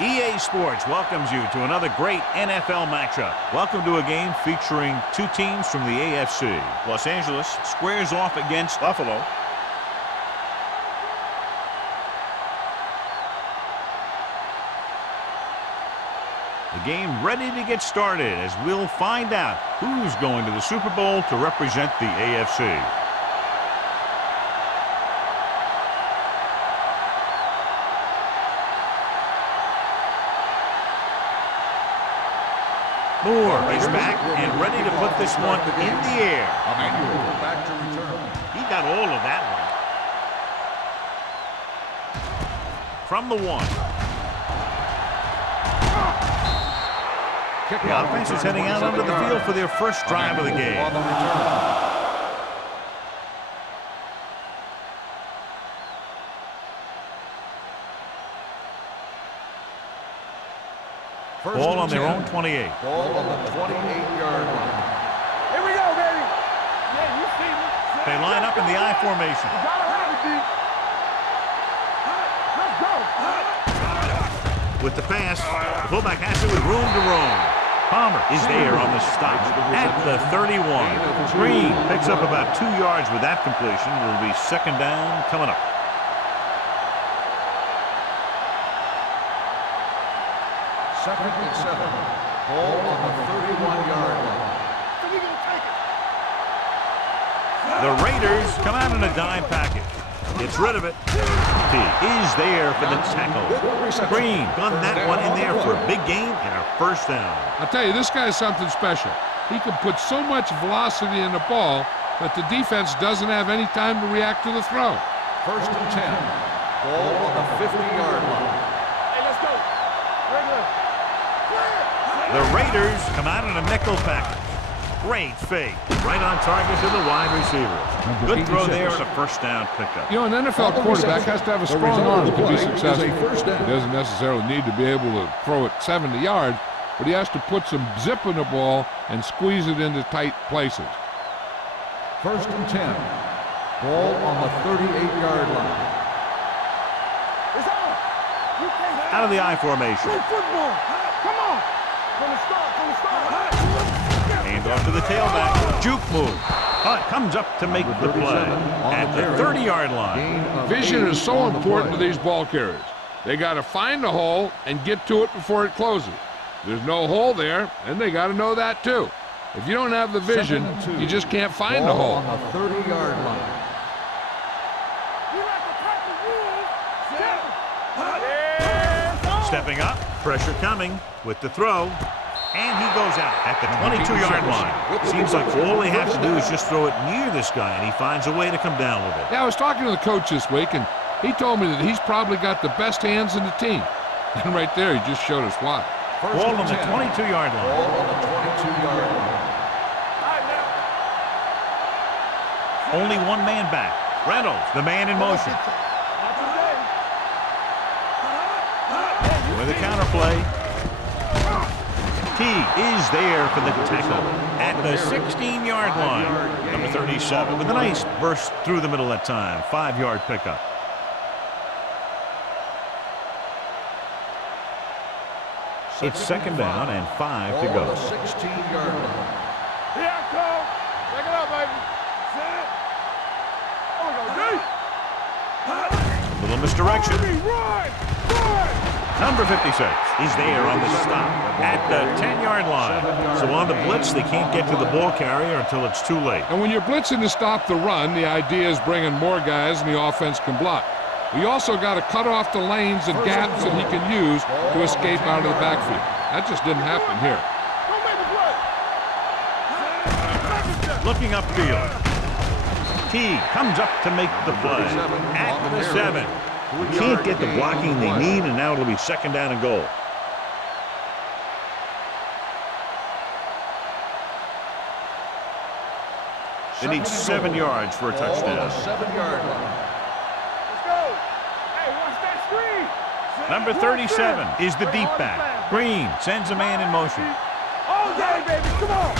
EA Sports welcomes you to another great NFL matchup. Welcome to a game featuring two teams from the AFC. Los Angeles squares off against Buffalo. The game ready to get started as we'll find out who's going to the Super Bowl to represent the AFC. Moore is back and ready to put this one in the air. Back to return. He got all of that one. From the 1. The offense is heading out onto the field for their first drive of the game. Ball on their own 28. Ball on the 28-yard line. Here we go, baby. Yeah, you see me. They line up in the I formation. You gotta have it, D. Let's go. With the pass, the fullback has it with room to roam. Palmer is there on the stop at the 31. Green picks up about 2 yards with that completion. It'll be second down coming up. Second and 7. Ball on the 31-yard line. The Raiders come out in a dime package. Gets rid of it. He is there for the tackle. Green gunned that one in there for a big gain and a first down. I'll tell you, this guy's something special. He can put so much velocity in the ball that the defense doesn't have any time to react to the throw. First and 10. Ball on the 50-yard line. Hey, let's go. Regular. The Raiders come out in a nickel package. Great fake. Right on target to the wide receiver. Good throw there and a first down pickup. You know, an NFL quarterback has to have a strong arm to be successful. He doesn't necessarily need to be able to throw it 70 yards, but he has to put some zip in the ball and squeeze it into tight places. First and 10. Ball on the 38-yard line. It's on. You can't Out of the I formation. play football. Come on. From the start. Hand off to the tailback. Juke move. Hunt comes up to make the play at the 30-yard line. Vision is so important to these ball carriers. They got to find the hole and get to it before it closes. There's no hole there, and they got to know that too. If you don't have the vision, you just can't find the hole. On the 30-yard line. Stepping up. Pressure coming with the throw. And he goes out at the 22-yard line. Seems like all they have to do is just throw it near this guy, and he finds a way to come down with it. Yeah, I was talking to the coach this week, and he told me that he's probably got the best hands in the team. And right there, he just showed us why. Ball on the 22-yard line. Ball on the 22-yard line. Only one man back. Reynolds, the man in motion. With a counter play. T is there for the tackle at the 16-yard line. Number 37 with a nice burst through the middle that time. 5-yard pickup. It's second down and 5 to go. 16-yard line. Here I come. Check it out, baby. Set it. Oh, we go, D. Little misdirection. Run. Number 56 is there on the stop at the 10-yard line. So on the blitz, they can't get to the ball carrier until it's too late. And when you're blitzing to stop the run, the idea is bringing more guys and the offense can block. You also got to cut off the lanes and gaps that he can use to escape out of the backfield. That just didn't happen here. Looking upfield. T comes up to make the play at the 7. Can't get the blocking they need, and now it'll be second down and goal. They need 7 yards for a touchdown. 7-yard line. Let's go. Hey, watch that screen. Number 37 is the deep back. Green sends a man in motion. All day, baby. Come on.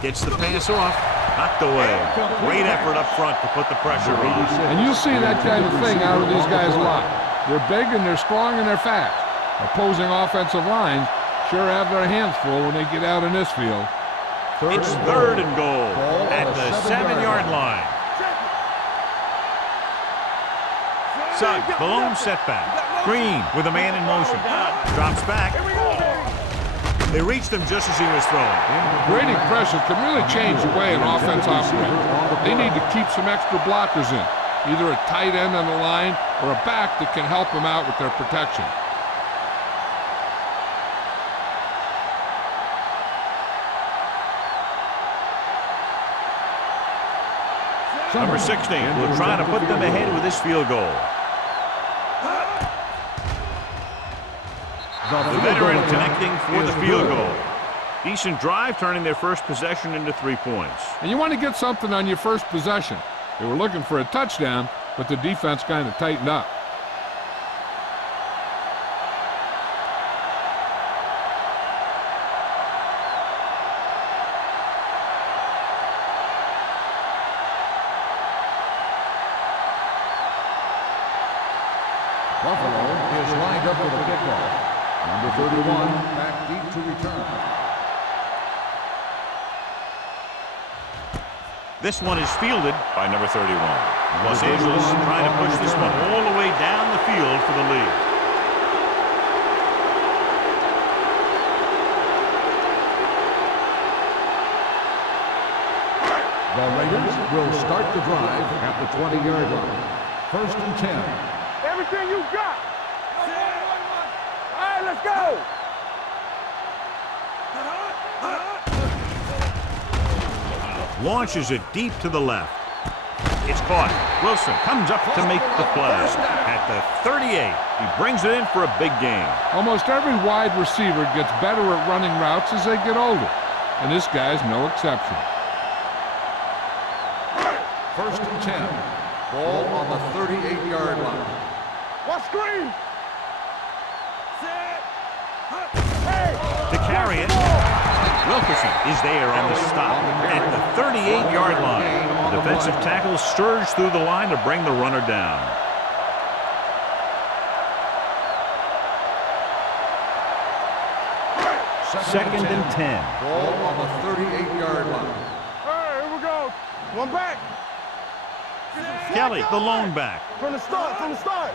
Gets the pass off. Knocked away. Great effort up front to put the pressure on. And you'll see that kind of thing out of these guys a lot. They're big and they're strong and they're fast. Opposing offensive lines sure have their hands full when they get out in this field. It's third and goal at the 7-yard line. Suggs, the lone setback. Green with a man in motion. Drops back. They reached him just as he was throwing. Grading pressure can really change the way an offense operates. They need to keep some extra blockers in, either a tight end on the line or a back that can help them out with their protection. Number 16 will try to put them ahead with this field goal. The veteran connecting for the field goal. Decent drive, turning their first possession into 3 points. And you want to get something on your first possession. They were looking for a touchdown, but the defense kind of tightened up. Buffalo is lined up with a kickoff. Number 31 back deep to return. This one is fielded by number 31. Los Angeles trying to push this one all the way down the field for the lead. The Raiders will start the drive at the 20-yard line. First and 10. Everything you got. All right, let's go. Launches it deep to the left. It's caught. Wilson comes up to make the play. At the 38, he brings it in for a big gain. Almost every wide receiver gets better at running routes as they get older, and this guy's no exception. First and 10. Ball on the 38-yard line. What screen? To carry it, Wilkerson is there on the stop at the 38-yard line. Defensive tackle surged through the line to bring the runner down. Second and 10. Ball on the 38-yard line. All right, here we go. One back. Kelly, the lone back. From the start, from the start.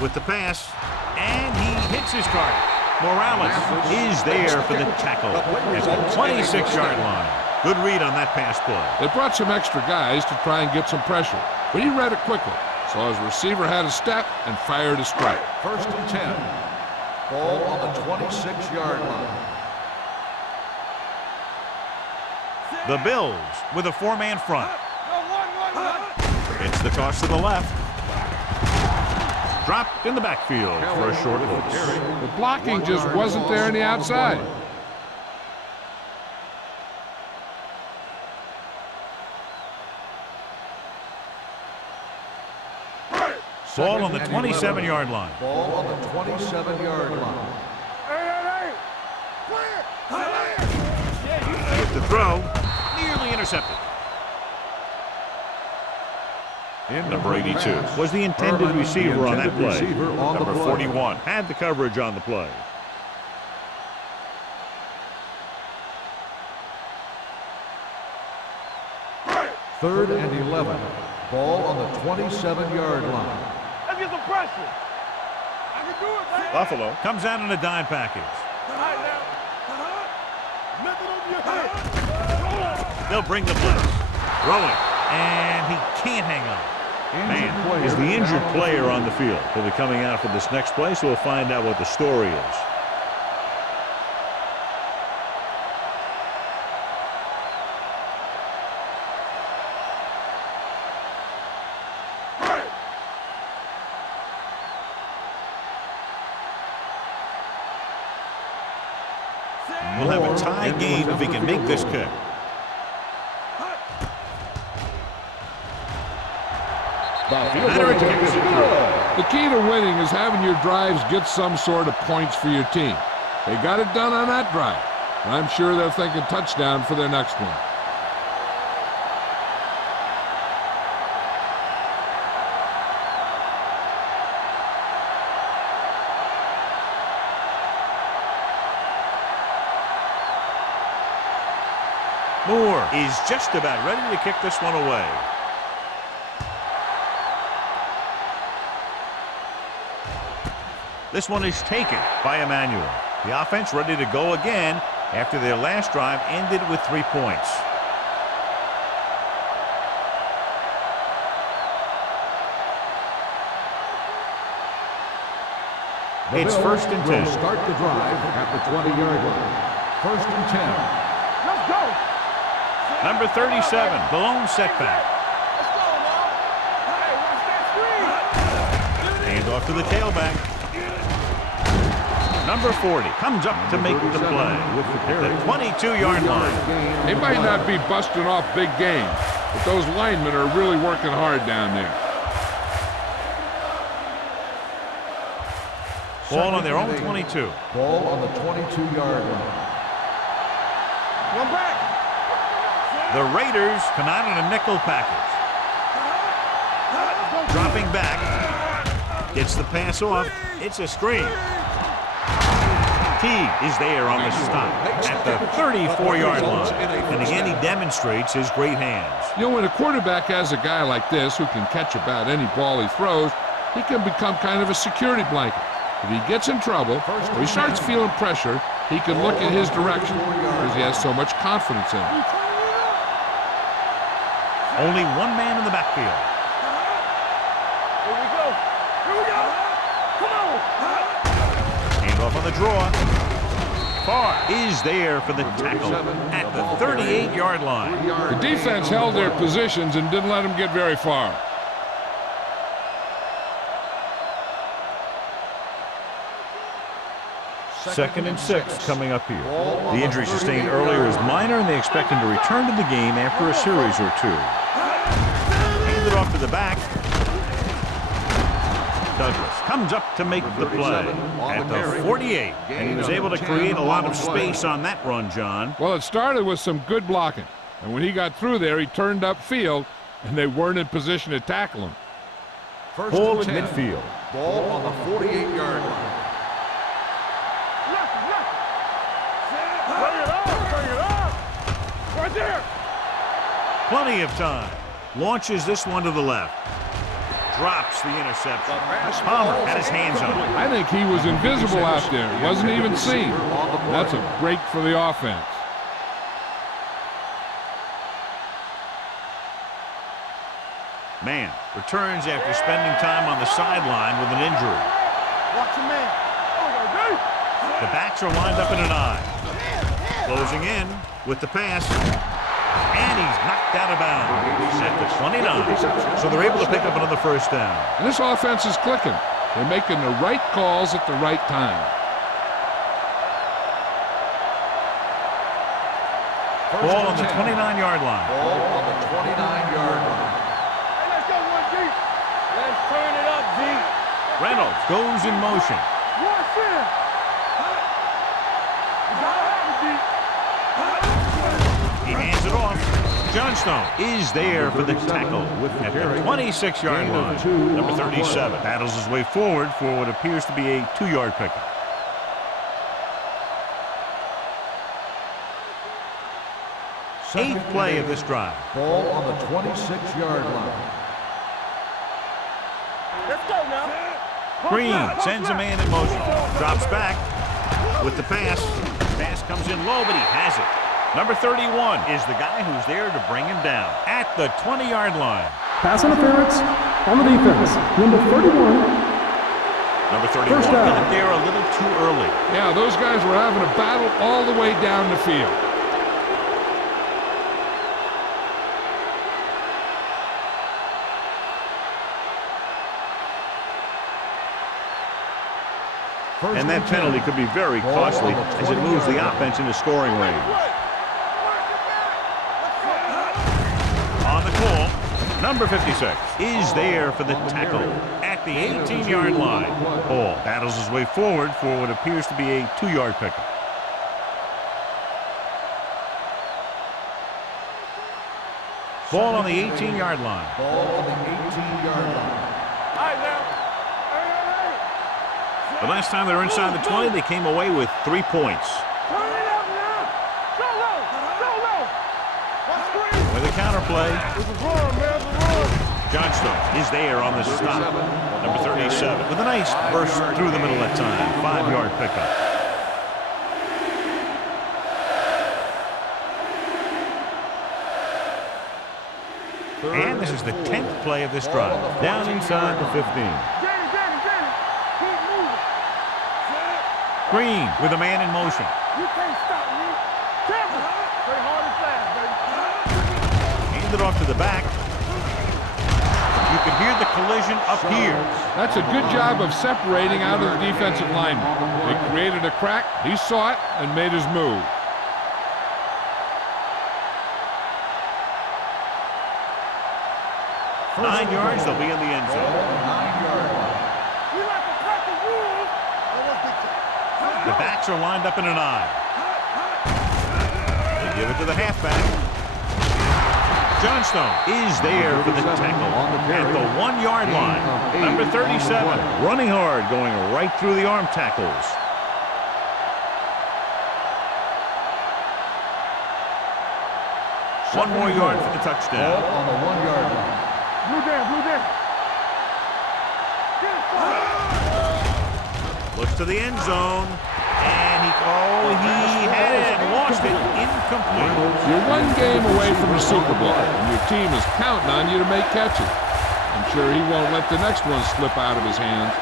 With the pass, and he hits his target. Morales is there for the tackle at the 26-yard line. Good read on that pass play. They brought some extra guys to try and get some pressure, but he read it quickly, so his receiver had a step and fired a strike. First and 10. Ball on the 26-yard line. The Bills with a 4-man front. It's the toss to the left. Dropped in the backfield for a short loss. The blocking just wasn't there on the outside. Ball on the 27-yard line. Ball on the 27-yard line. With the throw, nearly intercepted. Number 82 was the intended receiver on that play. Number 41 had the coverage on the play. Third and 11. Ball on the 27-yard line. Let's get some pressure. I can do it, man. Buffalo comes out in a dime package. All right, now. Nothing over your head. They'll bring the blitz. Throwing, and he can't hang on. Man, is the injured player on the field. He'll be coming out for this next play, so we'll find out what the story is. We'll have a tie game if he can make this kick. The key to winning is having your drives get some sort of points for your team. They got it done on that drive, and I'm sure they're thinking touchdown for their next one. is just about ready to kick this one away. This one is taken by Emmanuel. The offense ready to go again after their last drive ended with 3 points. It's first and 10. Start the drive at the 20-yard line. First and 10. Let's go. Number 37, the lone setback. Let's go, now. Hey, watch that screen. Hand off to the tailback. Number 40 comes up to make the play at the 22-yard line. They might not be busting off big games, but those linemen are really working hard down there. Ball on their own 22. Ball on the 22-yard line. One back. The Raiders come out in a nickel package. Dropping back. Gets the pass off. It's a screen. T is there on the stop at the 34-yard line. And again, he demonstrates his great hands. You know, when a quarterback has a guy like this who can catch about any ball he throws, he can become kind of a security blanket. If he gets in trouble or he starts feeling pressure, he can look in his direction because he has so much confidence in it. Only one man in the backfield. Here we go. Here we go. Come on. Hand off on the draw. Farr is there for the tackle at the 38-yard line. The defense held their positions and didn't let them get very far. Second and 6 coming up here. The injury sustained earlier is minor, and they expect him to return to the game after a series or two. Handed off to the back. Douglas comes up to make the play at the 48, and he was able to create a lot of space on that run, John. Well, it started with some good blocking, and when he got through there, he turned upfield, and they weren't in position to tackle him. Ball at midfield. Ball on the 48-yard line. Bring it up. Bring it up. Right there. Plenty of time. Launches this one to the left. Drops the interception. Palmer had his hands on it. I think he was invisible out there. Wasn't even seen. That's a break for the offense. Man returns after spending time on the sideline with an injury. Watch your man. The backs are lined up in an eye. Closing in with the pass. And he's knocked out of bounds at the 29. So they're able to pick up another first down. And this offense is clicking. They're making the right calls at the right time. Ball on the 29-yard line. Ball on the 29-yard line. Hey, let's go one deep. Let's turn it up, Z. Reynolds goes in motion. One center. He hands it off. Johnstone is there for the tackle at the 26-yard line. Number 37 battles his way forward for what appears to be a 2-yard pickup. Eighth play of this drive. Ball on the 26-yard line. Let's go now. Green sends a man in motion. Drops back with the pass. Pass comes in low, but he has it. Number 31 is the guy who's there to bring him down at the 20-yard line. Pass interference on the defense. Number 31. Number 31 got there a little too early. Yeah, those guys were having a battle all the way down the field. And that penalty could be very costly as it moves the offense into scoring range. On the call, number 56 is there for the tackle at the 18-yard line. Ball battles his way forward for what appears to be a 2-yard pickup. Ball on the 18-yard line. Ball on the 18-yard line. All right, now. The last time they were inside the 20, they came away with 3 points. Turn it up now. Go low. Go low. Watch With a counter play. This is wrong, man. This is wrong. Johnstone is there on the stop. Number 37 with a nice burst through the middle that time. 5-yard pickup. And this is the 10th play of this drive. Down inside the 15. Danny. Keep moving. Green with a man in motion. You can't stop me. Careful. Play hard and fast, baby. Handed off to the back. You can hear the collision up here. That's a good job of separating out of the defensive lineman. It created a crack. He saw it and made his move. Nine yards, they'll be in the end zone. 9-yard line. We like to cut the rules. The backs are lined up in an I. They give it to the halfback. Johnstone is there for the tackle at the 1-yard line. Number 37, running hard, going right through the arm tackles. One more yard for the touchdown. Ball on the 1-yard line. Blue down. Looks to the end zone. And he had it and lost it. Incomplete. You're one game away from the Super Bowl, and your team is counting on you to make catches. I'm sure he won't let the next one slip out of his hands.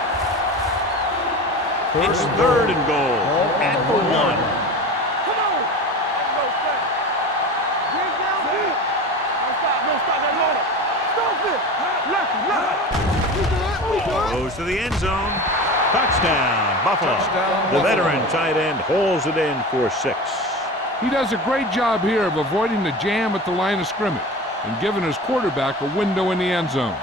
It's 3rd and goal at the 1. Come on. Go fast. Get down deep. Don't stop that motor. Stop it. Left. We good. Goes to the end zone. Touchdown, Buffalo. Touchdown, The Buffalo. veteran tight end hauls it in for 6. He does a great job here of avoiding the jam at the line of scrimmage and giving his quarterback a window in the end zone.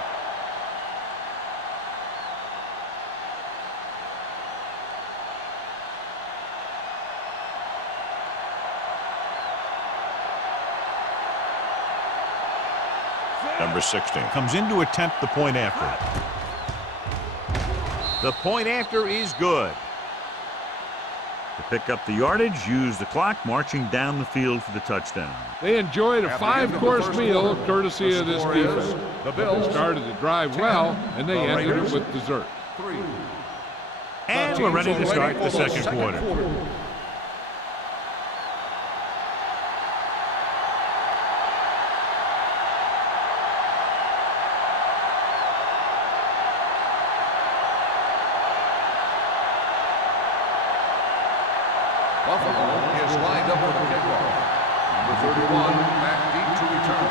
Number 16 comes in to attempt the point after. The point after is good. To pick up the yardage, use the clock, marching down the field for the touchdown. They enjoyed a 5-course meal courtesy of this defense. They started the drive well, and they ended it with dessert. And we're ready to start the second quarter. Buffalo is lined up for the kickoff. Number 31, back deep to return.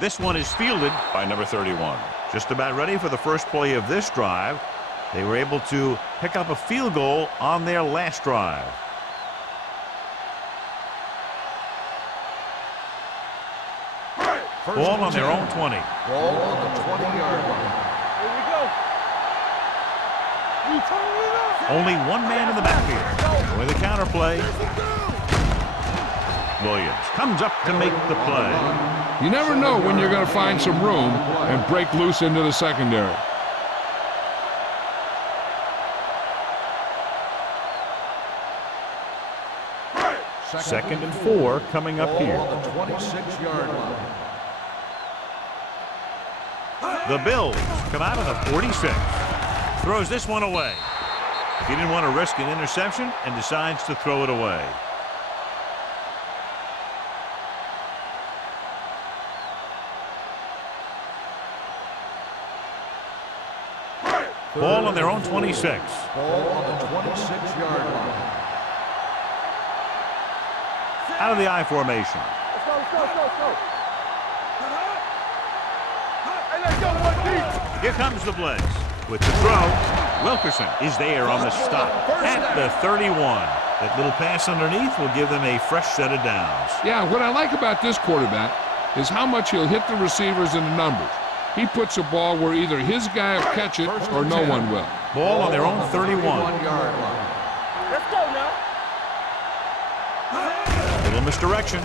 This one is fielded by number 31. Just about ready for the first play of this drive. They were able to pick up a field goal on their last drive. Ball on their own 20. Ball on the 20-yard line. Here we go. We turn it up. Only one man in the backfield. With a counter play. Williams comes up to make the play. You never know when you're going to find some room and break loose into the secondary. Second and 4 coming up here. Ball on the 26-yard line. The Bills come out of the 46. Throws this one away. He didn't want to risk an interception and decides to throw it away. Ball on their own 26. Ball on the 26-yard line. Out of the I formation. Let's go. Hey, let's go, one deep. Here comes the blitz. With the throw, Wilkerson is there on the stop at the 31. That little pass underneath will give them a fresh set of downs. Yeah, what I like about this quarterback is how much he'll hit the receivers in the numbers. He puts a ball where either his guy will catch it or no one will. Ball on their own 31. 31-yard line. Let's go now. Little misdirection.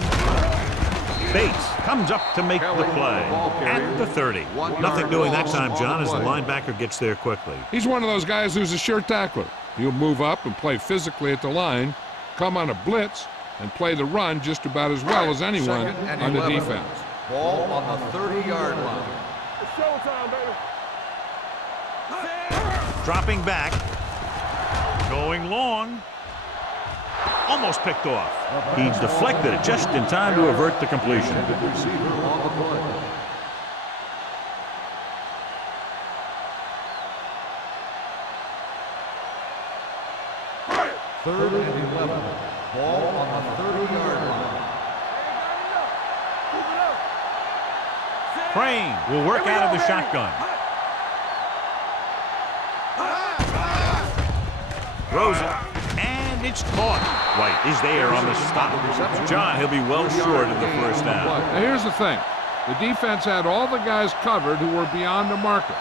Bates comes up to make the play at the 30. Nothing doing that time, John, as the linebacker gets there quickly. He's one of those guys who's a sure tackler. He'll move up and play physically at the line, come on a blitz, and play the run just about as well as anyone on the defense. Ball on the 30-yard line. It's showtime, baby. Dropping back. Going long. Almost picked off. He deflected it just in time to avert the completion. Receiver on the play. Third and 11. Ball on the 30-yard line. Crane will work out of the shotgun. Throws it, and it's caught. White is there on the stop. John, he'll be well short of the first down. Now here's the thing. The defense had all the guys covered who were beyond the marker.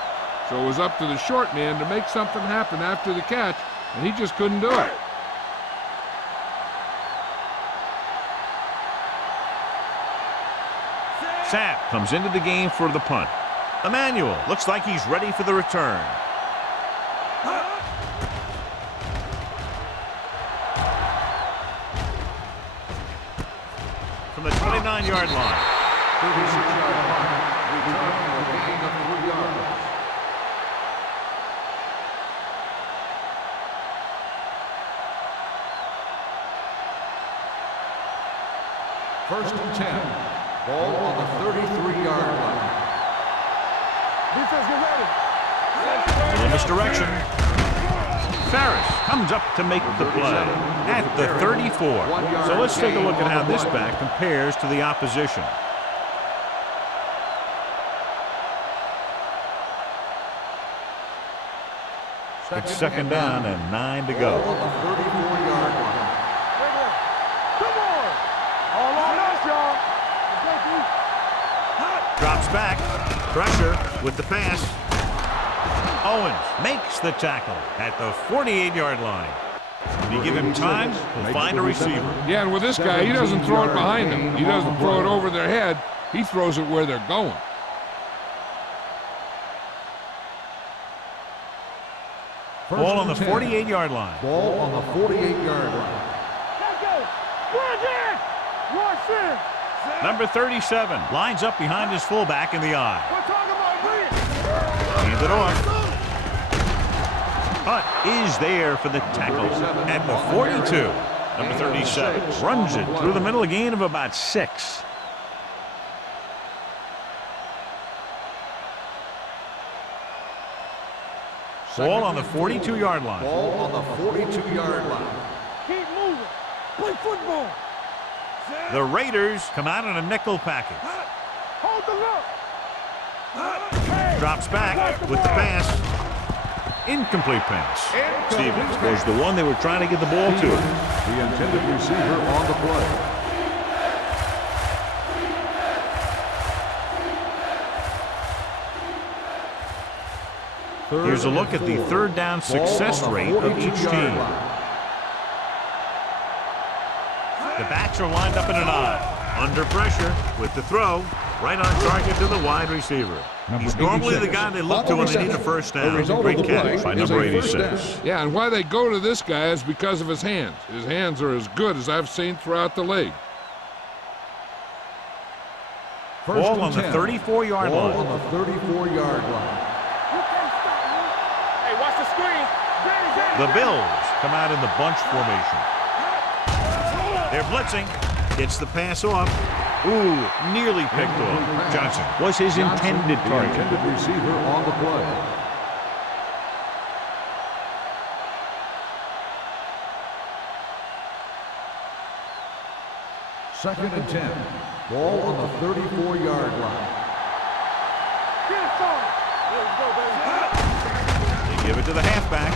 So it was up to the short man to make something happen after the catch, and he just couldn't do it. Sapp comes into the game for the punt. Emmanuel looks like he's ready for the return. From the 29-yard line. 36-yard line. Return for a gain of 3 yards. First and 10. Ball on the 33-yard line. Defense, get ready. In misdirection. Ferris comes up to make the play at the 34. So let's take a look at how this back compares to the opposition. It's second down and 9 to go. Ball on the 34-yard line. Come on. All on us, y'all. Drops back. Pressure with the pass. Owens makes the tackle at the 48-yard line. Did he give him time? He'll find a receiver. Yeah, and with this guy, he doesn't throw it behind them. He doesn't throw it over their head. He throws it where they're going. Ball on the 48-yard line. Ball on the 48-yard line. Let's go. Run in. Rush in. Number 37 lines up behind his fullback in the eye. We're talking about green. Hands it off. Hunt is there for the tackle at the 42. Number 37 runs it through the middle, a gain of about 6. Ball on the 42-yard line. Ball on the 42-yard line. Keep moving. Play football. The Raiders come out in a nickel package. Hold the look. Drops back with the pass. Incomplete pass. Stevens was the one they were trying to get the ball to. The intended receiver on the play. Here's a look at the third down success rate of each team. The backs are lined up in an I. Under pressure with the throw. Right on target to the wide receiver. He's normally the guy they look to when they need a first down. Great catch by number 86. Yeah, and why they go to this guy is because of his hands. His hands are as good as I've seen throughout the league. Ball on the 34-yard line. Ball on the 34-yard line. Hey, watch the screen. The Bills come out in the bunch formation. They're blitzing. Gets the pass off. Ooh, nearly picked off. Johnson was his intended target. The intended receiver on the play. Second and 10. Ball on the 34-yard line. They give it to the halfback.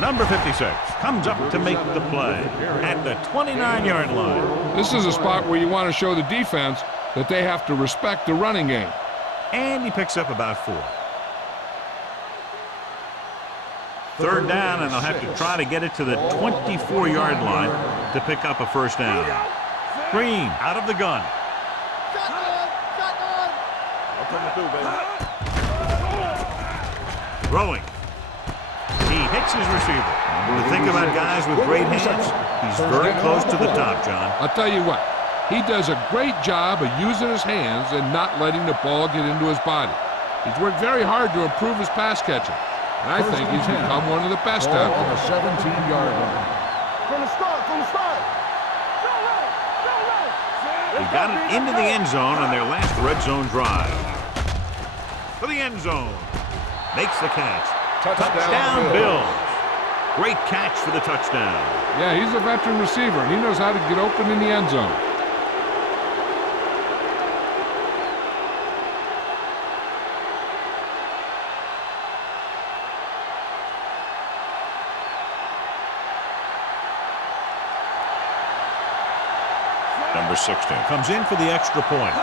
Number 56 comes up to make the play at the 29-yard line. This is a spot where you want to show the defense that they have to respect the running game. And he picks up about 4. Third down, and they'll have to try to get it to the 24-yard line to pick up a first down. Green out of the gun. Throwing. He hits his receiver. When you think about guys with great hands, he's very close to the top, John. I'll tell you what, he does a great job of using his hands and not letting the ball get into his body. He's worked very hard to improve his pass catching, and I think he's become one of the best out On there. the 17-yard line. From the start. They got it into the end zone on their last red zone drive. For the end zone. Makes the catch. Touchdown Bills. Great catch for the touchdown. Yeah, he's a veteran receiver, and he knows how to get open in the end zone. Number 16 comes in for the extra point.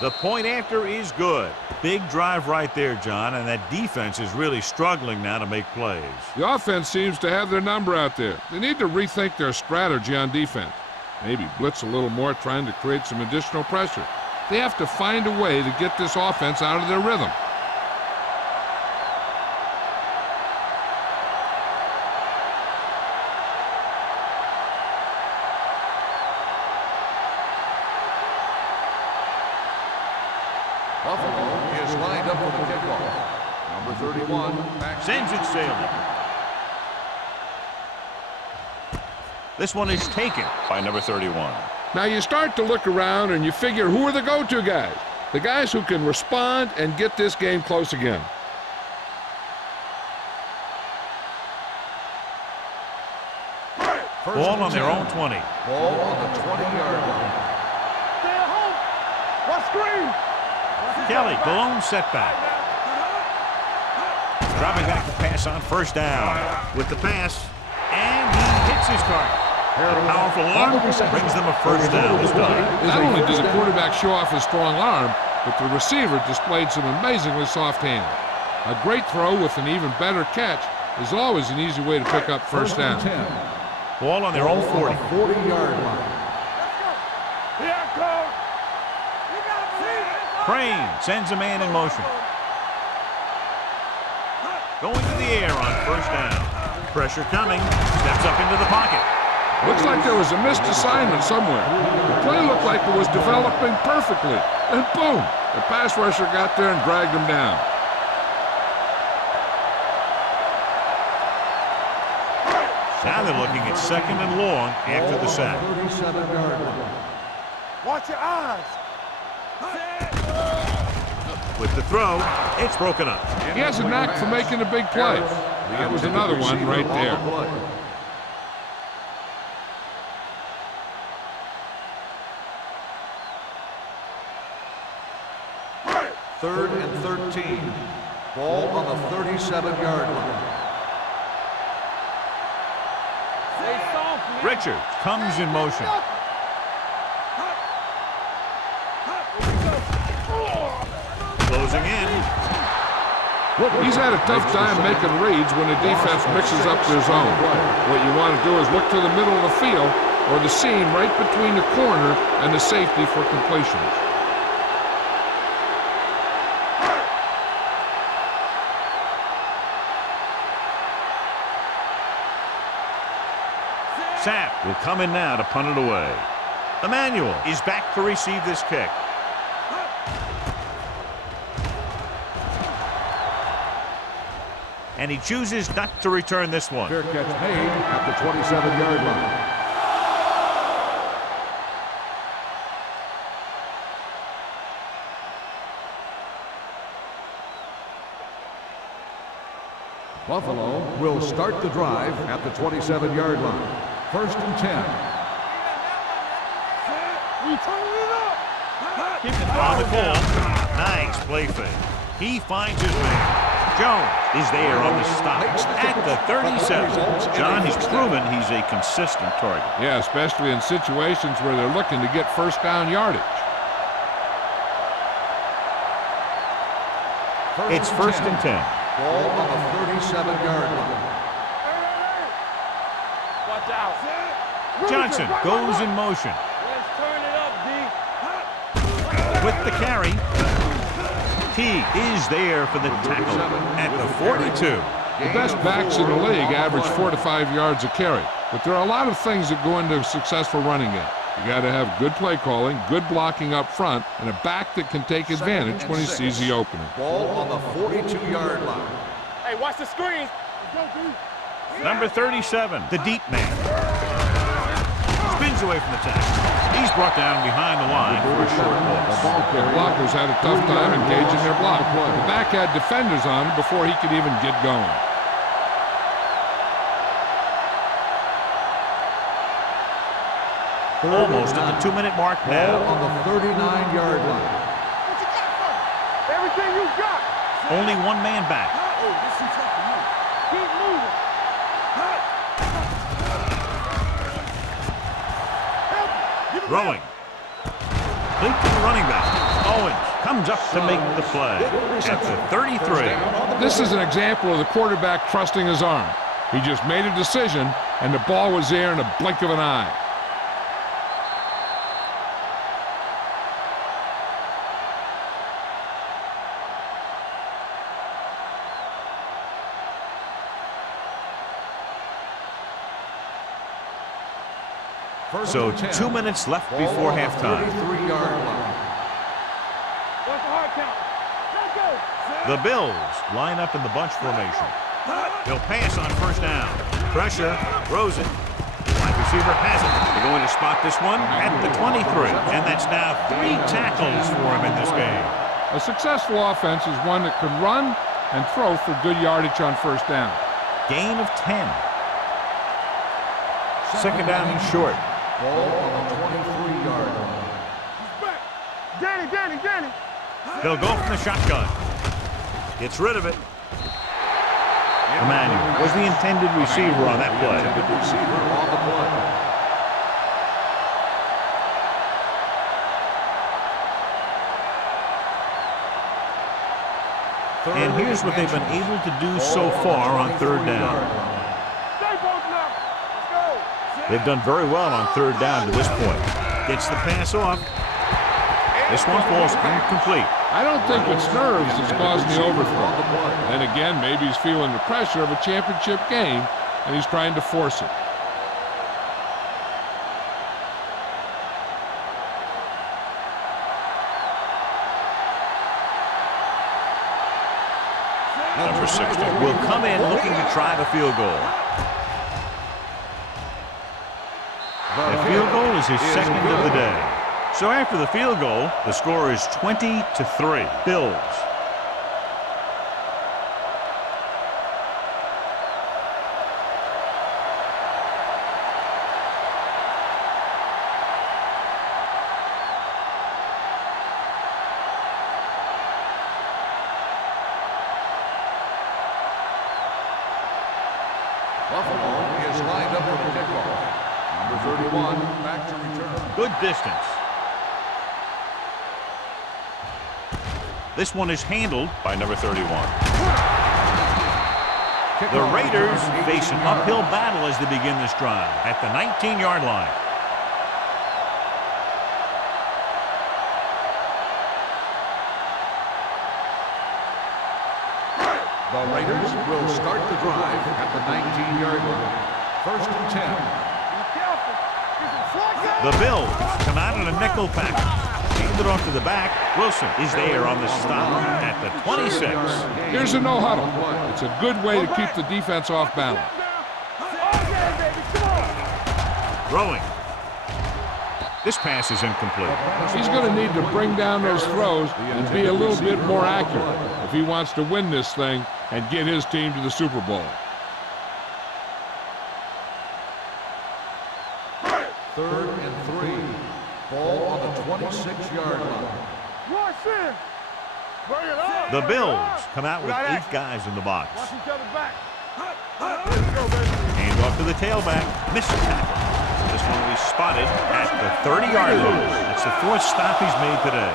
The point after is good. Big drive right there, John, and that defense is really struggling now to make plays. The offense seems to have their number out there. They need to rethink their strategy on defense. Maybe blitz a little more, trying to create some additional pressure. They have to find a way to get this offense out of their rhythm. Buffalo is lined up for the kickoff. Number 31. Sends it sailing. This one is taken by number 31. Now you start to look around and you figure, who are the go-to guys? The guys who can respond and get this game close again. Ball on their own 20. Ball on the 20-yard line. Stay at home. What screen? Kelly, the lone setback. Dropping back to pass on first down. With the pass, and he hits his target. A powerful arm brings them a first down this time. Not only does the quarterback show off his strong arm, but the receiver displayed some amazingly soft hands. A great throw with an even better catch is always an easy way to pick up first down. Ball on their own 40. 40-yard line. Here I come. You got to Crane sends a man in motion. Going to the air on first down. Pressure coming. Steps up into the pocket. Looks like there was a missed assignment somewhere. The play looked like it was developing perfectly. And boom, the pass rusher got there and dragged him down. Now they're looking at second and long after the sack. 37-yard line. Watch your eyes. With the throw, it's broken up. He has a knack for making a big play. That was another one right there. Third and 13. Ball on the 37-yard line. Stay soft, man. Richards comes in motion. Closing in. He's had a tough time making reads when the defense mixes up their zone. What you want to do is look to the middle of the field or the seam right between the corner and the safety for completions. Sapp will come in now to punt it away. Emmanuel is back to receive this kick. And he chooses not to return this one. Fair catch made at the 27-yard line. Buffalo will start the drive at the 27-yard line. First and 10. We turning it up. On the call. Nice play fake. He finds his man. Jones is there on the stop at the 37. John, he's proven he's a consistent target. Yeah, especially in situations where they're looking to get first down yardage. It's first and 10. Ball on the 37-yard line. Watch out. Johnson goes in motion. Let's turn it up, D. With the carry. T is there for the tackle at the 42. The best backs in the league average 4 to 5 yards a carry, but there are a lot of things that go into a successful running game. You got to have good play calling, good blocking up front, and a back that can take advantage when he sees the opening. Ball on the 42-yard line. Hey, watch the screen. Number 37, the deep man. Spins away from the tackle. He's brought down behind the line for a short loss. The blockers had a tough time engaging their block. The back had defenders on him before he could even get going. Almost at the 2-minute mark now. Ball on the 39-yard line. Everything you got. Only one man back. Oh, this is tough for you. Keep moving. Throwing. Complete to the running back. Owens comes up to make the play at the 33. This is an example of the quarterback trusting his arm. He just made a decision, and the ball was there in a blink of an eye. So 2 minutes left before halftime. 33-yard line. What's the hard count? Let's go. The Bills line up in the bunch formation. He'll pass on first down. Pressure, throws it. Wide receiver has it. They're going to spot this one at the 23. And that's now 3 tackles for him in this game. A successful offense is one that can run and throw for good yardage on first down. Gain of 10. Second down and short. Ball on the 23-yard line. Danny. They'll go from the shotgun. Gets rid of it. Emmanuel was the intended receiver on that play. Intended receiver on the play. And here's what they've been able to do so far on third down. Stay both now. Let's go. They've done very well on third down to this point. Gets the pass off. This one falls incomplete. I don't think it's nerves that's causing the overthrow. And again, maybe he's feeling the pressure of a championship game, and he's trying to force it. Number 60 will come in looking to try the field goal. The field goal is his second of the day. So after the field goal, the score is 20-3. Bills. Buffalo is lined up for the kickoff. Number 31, back to return. Good distance. This one is handled by number 31. The Raiders face an uphill battle as they begin this drive at the 19-yard line. The Raiders will start the drive at the 19-yard line. First and 10. Be careful. There's a flag. The Bills come out in a nickel package. Hand it off to the back. Wilson is there on the stop at the 26. Here's a no huddle. It's a good way to keep the defense off balance. Okay, baby. Come on. Throwing. This pass is incomplete. He's going to need to bring down those throws and be a little bit more accurate if he wants to win this thing and get his team to the Super Bowl. Third and 3. Ball on the 26-yard line. Watch in. Bring it on. The Bills come out with 8 guys in the box. Watch each other back. Let's go, baby. Hand off to the tailback. Missed the tackle. This one will be spotted at the 30-yard line. That's the 4th stop he's made today.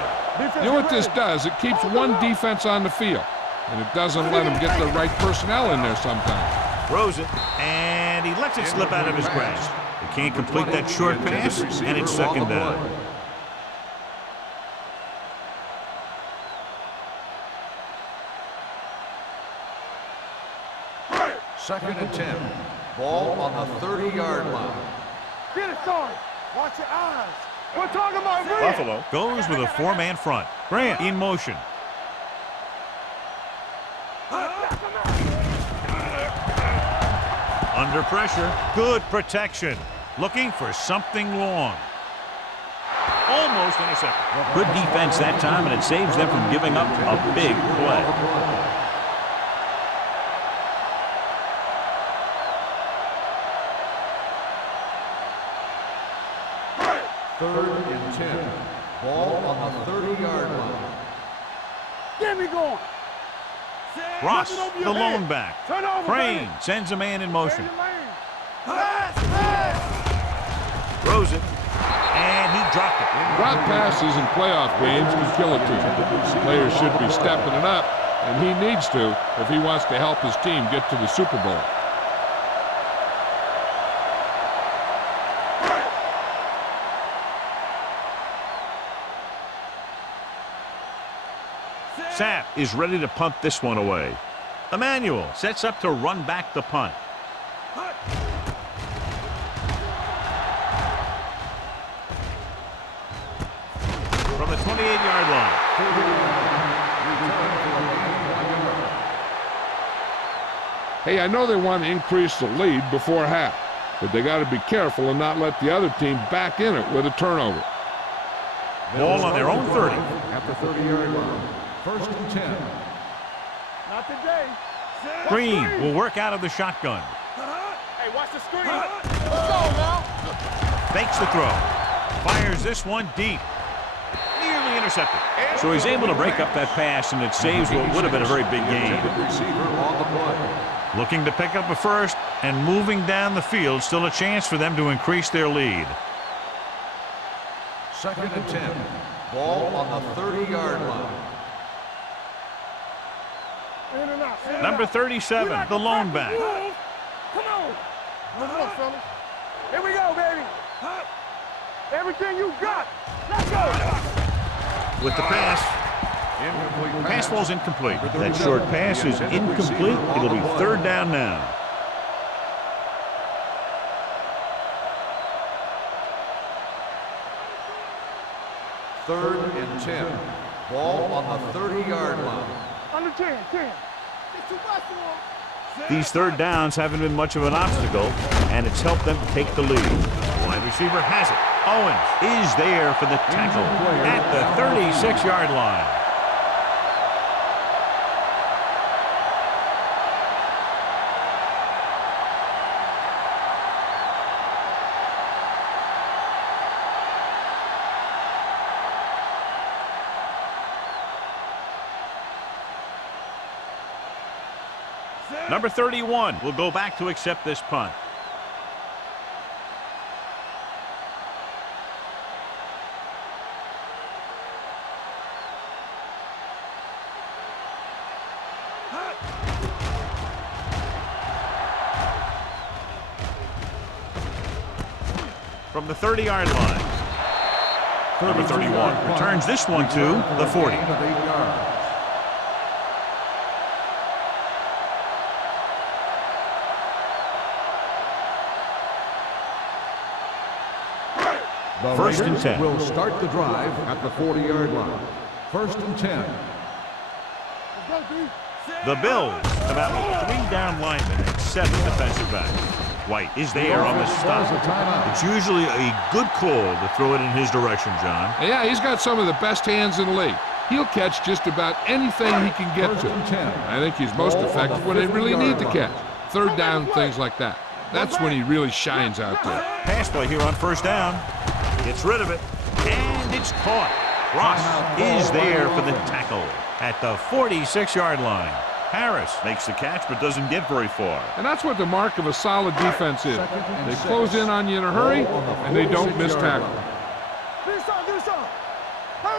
You know what this does? It keeps one defense on the field, and it doesn't let them get the right personnel in there sometimes. Throws it, and he lets it slip out of his grasp. He can't complete that short pass, and it's second down. Second and 10. Ball on the 30-yard line. Get it started. Watch your eyes. We're talking about Grant. Buffalo goes with a four-man front. Grant in motion. Under pressure. Good protection. Looking for something long. Almost intercepted. Good defense that time, and it saves them from giving up a big play. Third and 10. Ball on the 30-yard line. Get me going. Ross, the lone back. Turn over, Crane baby. sends a man in motion. Pass, pass. Throws it, and he dropped it. Drop passes in playoff games can kill a team. Players should be stepping it up, and he needs to if he wants to help his team get to the Super Bowl. Sapp is ready to punt this one away. Emmanuel sets up to run back the punt. From the 28-yard line. Hey, I know they want to increase the lead before half, but they got to be careful and not let the other team back in it with a turnover. Ball on their own 30. At the 30-yard line. First and 10. Not today. Green will work out of the shotgun. Hey, watch the screen. Let's go now. Fakes the throw. Fires this one deep. Nearly intercepted. So he's able to break up that pass, and it saves what would have been a very big gain. Receiver on the play. Looking to pick up a first and moving down the field. Still a chance for them to increase their lead. Second and 10. Ball on the 30-yard line. In and out. In and Number out. 37, We like the to lone practice back. moves. Come on. Come on, fellas. Here we go, baby. Everything you got. Let's go. With the pass. Pass ball's incomplete. That short pass is incomplete. It'll be third down now. Third and 10. Ball on the 30-yard line. Under 10. These third downs haven't been much of an obstacle, and it's helped them to take the lead. Wide receiver has it. Owens is there for the tackle at the 36-yard line. Number 31 will go back to accept this punt. From the 30-yard line. Number 31 returns this one to the 40. First and 10. Will start the drive at the 40-yard line. First and 10. The Bills come out with 3 down linemen and 7 defensive backs. White is there on the stop. It's usually a good call to throw it in his direction, John. Yeah, he's got some of the best hands in the league. He'll catch just about anything he can get to. I think he's most effective when they really need to catch. Third down, things like that. That's when he really shines out there. Pass play here on first down. Gets rid of it, and it's caught. Ross is there for the tackle at the 46-yard line. Harris makes the catch but doesn't get very far. And that's what the mark of a solid defense is. They close in on you in a hurry, and they don't miss tackle. Here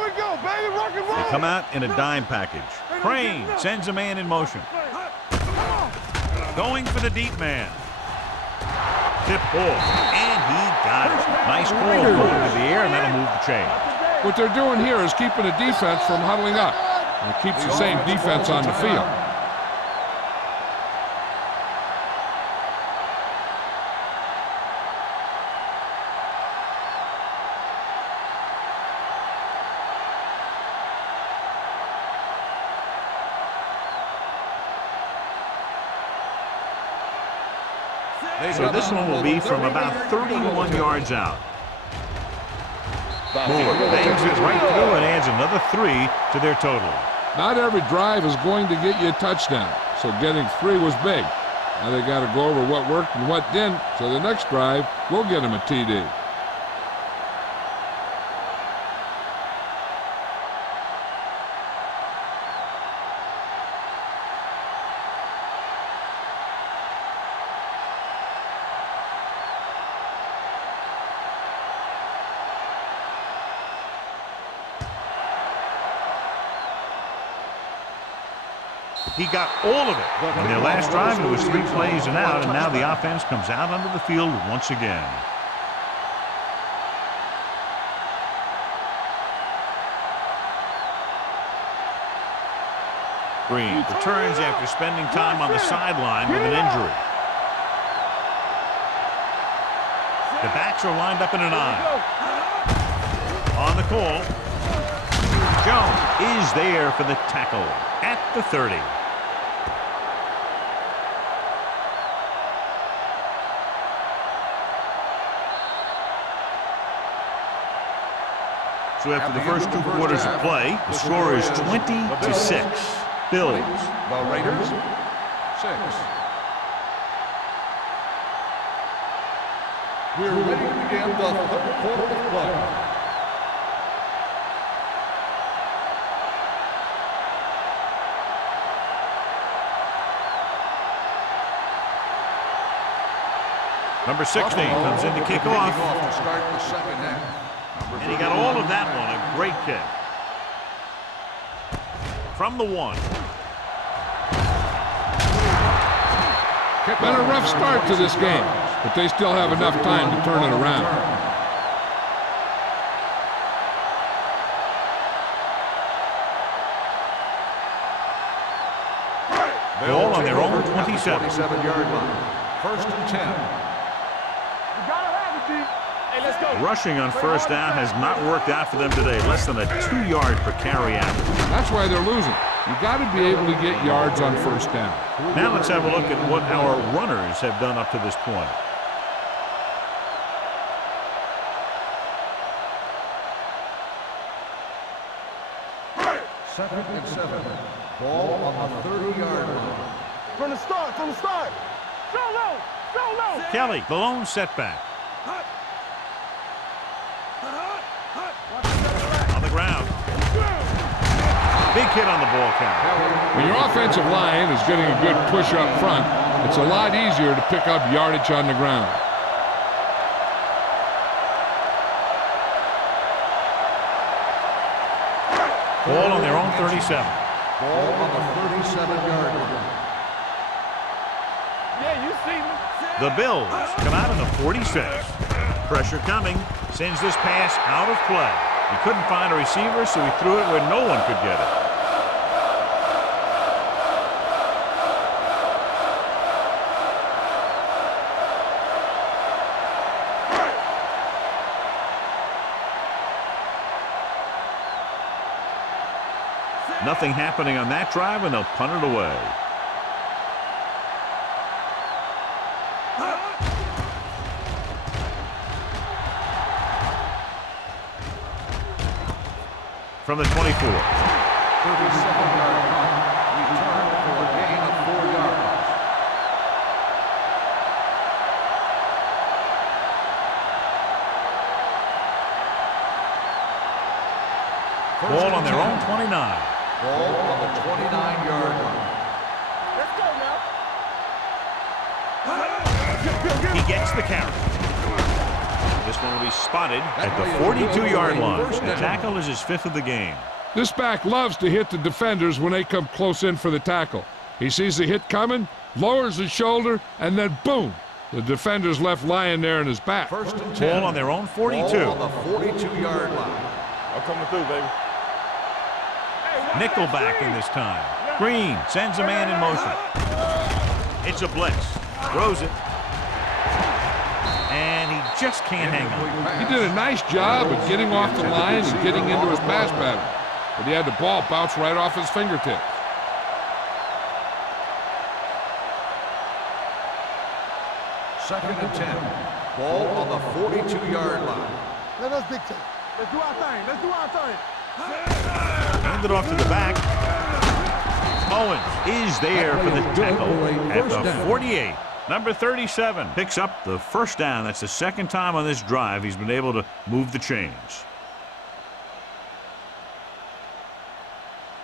we go, baby. Rock and roll. They come out in a dime package. Crane sends a man in motion. Going for the deep man. Tip ball, and he got it. Nice ball going into the air, and that'll move the chain. What they're doing here is keeping the defense from huddling up. And it keeps the same defense on the field. So this one will be from about 31 yards out. Moore bangs it right through and adds another 3 to their total. Not every drive is going to get you a touchdown, so getting 3 was big. Now they got to go over what worked and what didn't, so the next drive will get them a TD. He got all of it. In their last drive, it was 3 plays and out, and now the offense comes out onto the field once again. Green returns after spending time on the sideline with an injury. The backs are lined up in an I. On the call, Jones is there for the tackle at the 30. So after the first 2 quarters of play, the score is 20-6. Bills. The Raiders, 6. We're ready to begin the third quarter of play. Number 16 comes in to kick off. To start the second half. And he got all of that one. A great kick. From the 1. Been a rough start to this game, but they still have enough time to turn it around. Ball on their own 27. 27-yard line. First and 10. You gotta have it, D. Hey, let's go. Rushing on first down has not worked out for them today. Less than a 2-yard per carry average. That's why they're losing. You got to be able to get yards on first down. Now let's have a look at what our runners have done up to this point. Second and 7. Ball on the 30-yard line. From the start. Go low. Kelly, the lone setback. On the ground. Big hit on the ball carrier. When your offensive line is getting a good push up front, it's a lot easier to pick up yardage on the ground. Ball on their own 37. Ball on the 37-yard line. Yeah, you see me. The Bills come out in the 46. Pressure coming. Sends this pass out of play. He couldn't find a receiver, so he threw it where no one could get it. Nothing happening on that drive, and they'll punt it away. From the 24. 37-yard punt. Return for a gain of 4 yards. Ball on their own 29. Ball on the 29-yard line. Let's go now. He gets the carry. This one will be spotted at the 42-yard line. The tackle is his 5th of the game. This back loves to hit the defenders when they come close in for the tackle. He sees the hit coming, lowers his shoulder, and then boom, the defender's left lying there in his back. First and 10. Ball on their own 42. Ball on the 42-yard line. I'm coming through, baby. Nickelback in this time. Green sends a man in motion. It's a blitz. Throws it. And he just can't hang on. He did a nice job of getting off the line and getting into his pass pattern, but he had the ball bounce right off his fingertips. Second and 10. Ball on the 42-yard line. Let us dictate. Let's do our thing. Let's do our thing. Hand it off to the back. Owens is there for the tackle at the 48. Number 37 picks up the first down. That's the second time on this drive he's been able to move the chains.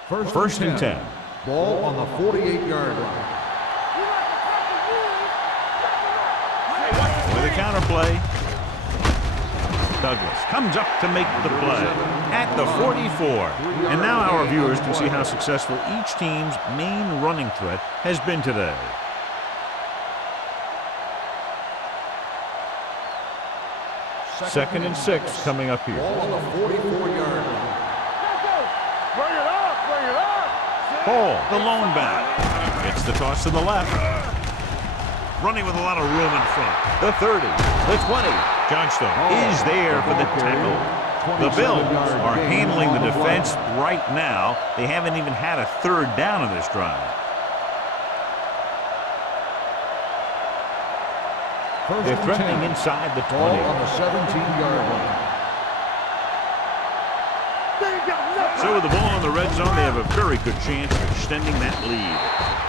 First and 10. Ball on the 48-yard line. With a counter play. Douglas comes up to make the play at the 44. And now our viewers can see how successful each team's main running threat has been today. Second and 6 coming up here. Ball on the 44-yard line. Bring it up. Bring it up. Paul, the lone back, gets the toss to the left. Running with a lot of room in front. The 30, the 20. Johnstone is there for the tackle. The Bills are handling the defense right now. They haven't even had a third down in this drive. They're threatening inside the 20. Ball on the 17-yard line. So with the ball in the red zone, they have a very good chance of extending that lead.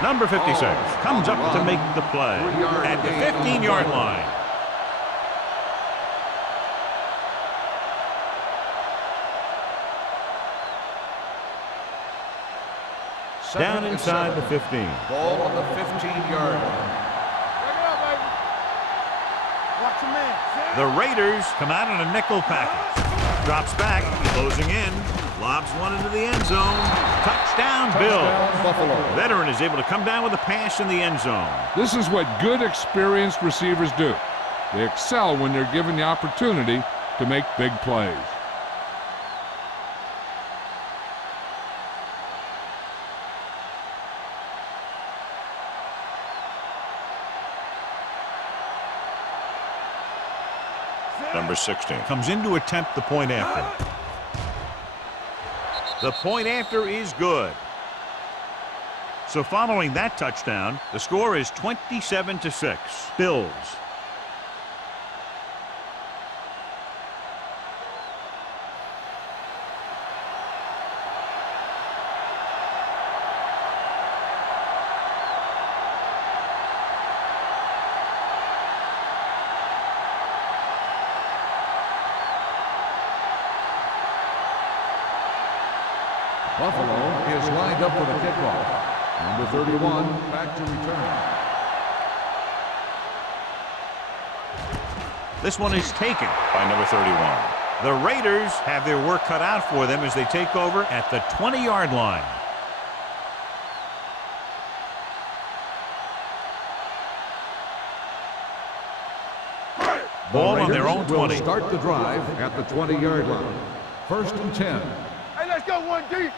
Number 56 comes up to make the play at the 15-yard line. Down inside the 15. Ball on the 15-yard line. Bring it up, baby. Watch your man. The Raiders come out in a nickel package. Drops back, closing in. Lobs one into the end zone. Touchdown, Bills. Buffalo. Veteran is able to come down with a pass in the end zone. This is what good, experienced receivers do. They excel when they're given the opportunity to make big plays. Number 16 comes in to attempt the point after. The point after is good. So following that touchdown, the score is 27-6. Bills. Buffalo is lined up for the kickoff. Number 31, back to return. This one is taken by number 31. The Raiders have their work cut out for them as they take over at the 20-yard line. Ball on their own 20. Will start the drive at the 20-yard line. First and 10. Hey, let's go one deep.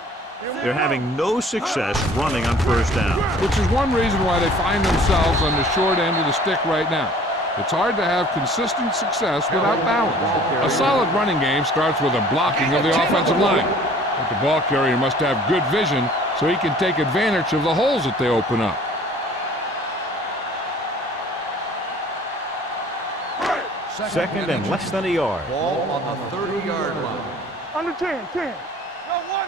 They're having no success running on first down. Which is one reason why they find themselves on the short end of the stick right now. It's hard to have consistent success without balance. A solid running game starts with a blocking of the offensive line. But the ball carrier must have good vision so he can take advantage of the holes that they open up. Second and less than a yard. Ball on the 30-yard line. Under 10, 10. Go, one.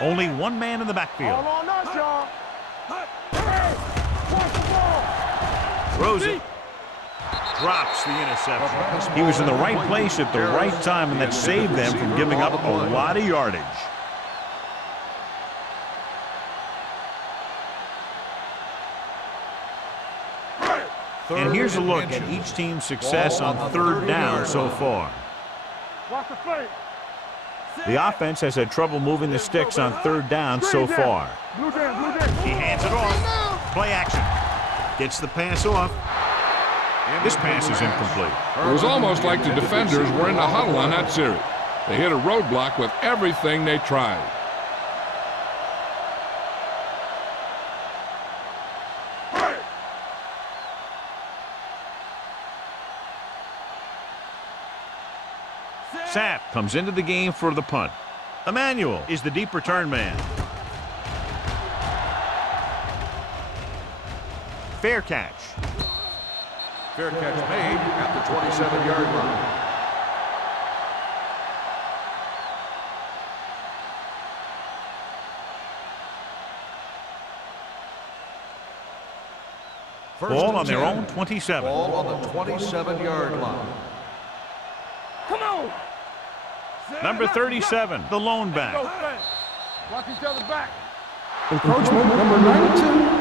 Only one man in the backfield. All on us, y'all. Watch the ball. Throws it. Drops the interception. He was in the right place at the right time, and that saved them from giving up a lot of yardage. And here's a look at each team's success on third down so far. Watch the fake. The offense has had trouble moving the sticks on third down so far. Blue down. He hands it off. Play action. Gets the pass off. This pass is incomplete. It was almost like the defenders were in a huddle on that series. They hit a roadblock with everything they tried. Sapp comes into the game for the punt. Emmanuel is the deep return man. Fair catch. Fair catch made at the 27-yard line. Ball on their own 27. Ball on the 27-yard line. Come on. Number 37, the lone back. Watch each other back. Encroachment number 92.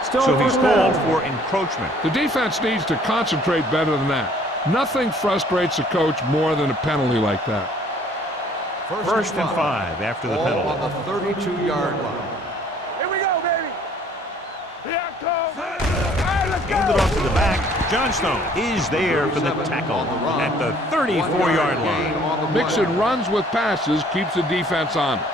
Still So he's first called down. for encroachment. The defense needs to concentrate better than that. Nothing frustrates a coach more than a penalty like that. First and 5 after the Ball penalty. on the 32-yard line. Here we go, baby. Here I come. All right, let's go. Handed off to the back. Johnstone is there for the tackle at the 34-yard line. Mixing runs with passes keeps the defense honest.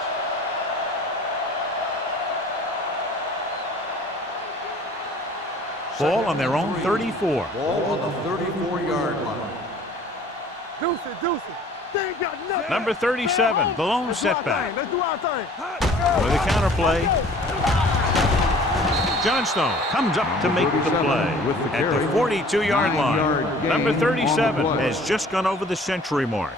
Ball on their own 34. Ball on the 34-yard line. Deuce it. They ain't got nothing. Number 37, the lone Let's do our setback. thing. Let's do our thing. With a counterplay. Johnstone comes up to make the play at the 42-yard line. Number 37 has just gone over the century mark.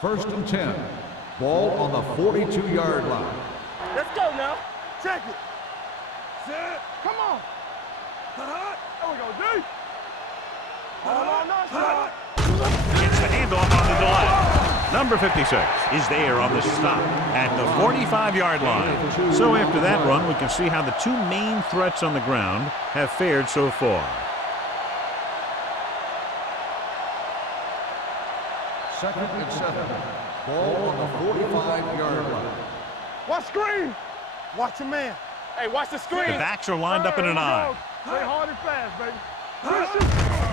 First and 10. Ball on the 42-yard line. Let's go now. Check it. Set. Come on. There we go, D. Hold on, no. Gets the handoff on the delay. Number 56 is there on the stop at the 45-yard line. So after that run, we can see how the two main threats on the ground have fared so far. Second and 7. Ball on the 45-yard line. Watch screen. Watch your man. Hey, watch the screen. The backs are lined up in an eye. Play hard and fast, baby.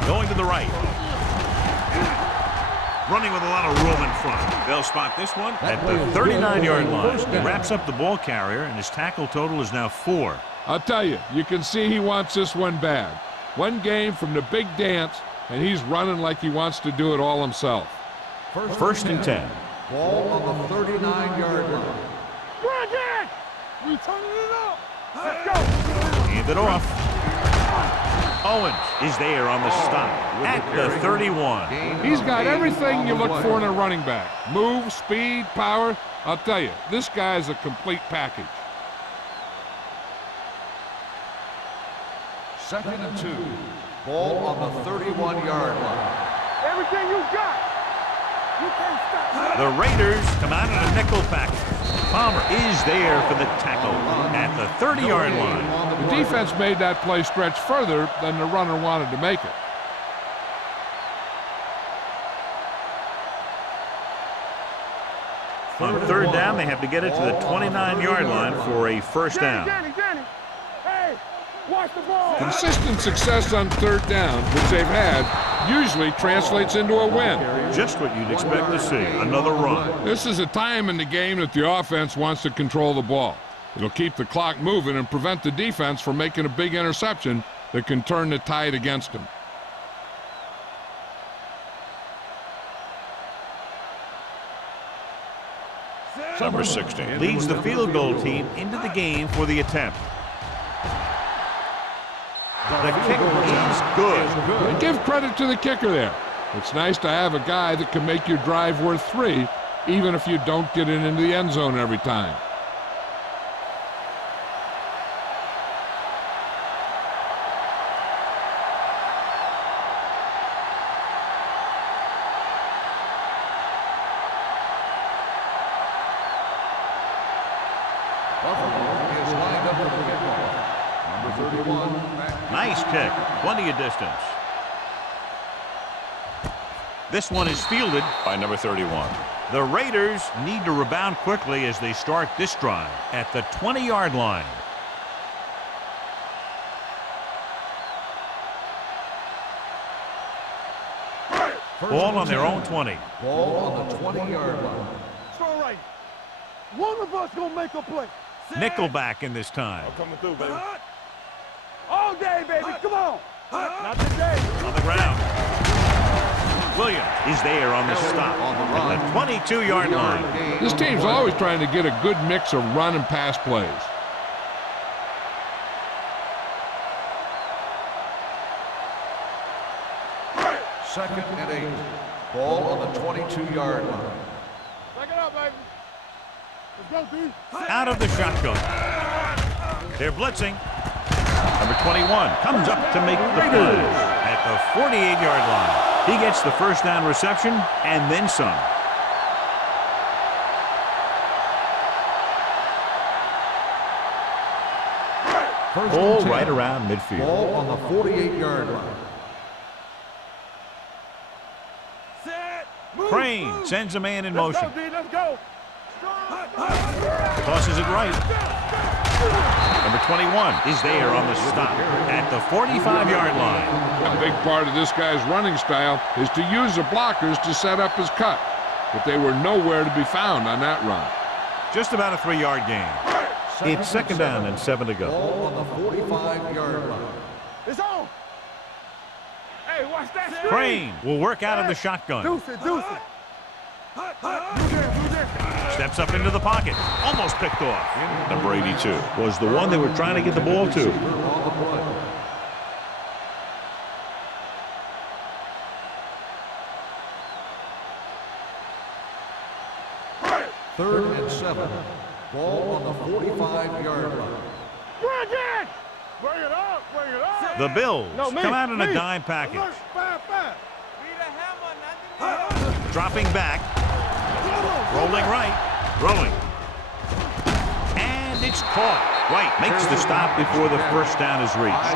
Going to the right. Running with a lot of room in front. They'll spot this one at the 39-yard line. He wraps up the ball carrier, and his tackle total is now 4. I'll tell you, you can see he wants this one bad. One game from the big dance, and he's running like he wants to do it all himself. First and 10. Ball on the 39-yard line. Bridget! We turning it up. Let's go. Hand it off. Owens is there on the stop at the 31. He's got everything you look for in a running back. Move, speed, power. I'll tell you, this guy is a complete package. Second and 2. Ball on the 31-yard line. Everything you got. You can't stop. The Raiders come out in a nickel package. Palmer is there for the tackle at the 30-yard line. The defense made that play stretch further than the runner wanted to make it. On third down, they have to get it to the 29-yard line for a first down. Danny. Hey, watch the ball. Consistent success on third down, which they've had, usually translates into a win. Just what you'd expect to see, another run. This is a time in the game that the offense wants to control the ball. It'll keep the clock moving and prevent the defense from making a big interception that can turn the tide against them. Number 16 leads the field goal team into the game for the attempt. The kick is good. And give credit to the kicker there. It's nice to have a guy that can make your drive worth 3, even if you don't get it into the end zone every time. Buffalo is lined up for the kickoff. Number 31. Nice kick, plenty of distance. This one is fielded by number 31. The Raiders need to rebound quickly as they start this drive at the 20-yard line. Ball on their own 20. Ball on the 20-yard line. It's all right. One of us gonna make a play. Nickelback in this time. Coming through, baby. All day, baby. Come on. Not today. On the ground. Williams is there on the stop at the 22-yard line. This team's always trying to get a good mix of run and pass plays. Second and 8. Ball on the 22-yard line. Back it up, baby. Let's go, D. Out of the shotgun. They're blitzing. Number 21 comes up to make the play at the 48-yard line. He gets the first down reception and then some. Ball right around midfield. Ball on the 48-yard line. Crane sends a man in motion. Let's go, D. Let's go. Tosses it right. Number 21 is there on the stop at the 45-yard line. A big part of this guy's running style is to use the blockers to set up his cut, but they were nowhere to be found on that run. Just about a 3-yard gain. It's second down and 7 to go. Ball on the 45-yard line. It's on. Hey, watch that screen. Crane will work out of the shotgun. Deuce it, deuce it. Steps up into the pocket. Almost picked off. Number 82 was the one they were trying to get the ball to. Third and 7. Ball on the 45-yard line. Bring it! Bring it up, bring it up. The Bills No, me, come out in a me. dime package. Look, 5-5. Dropping back. Rolling right. Throwing. And it's caught. White makes the stop before the first down is reached.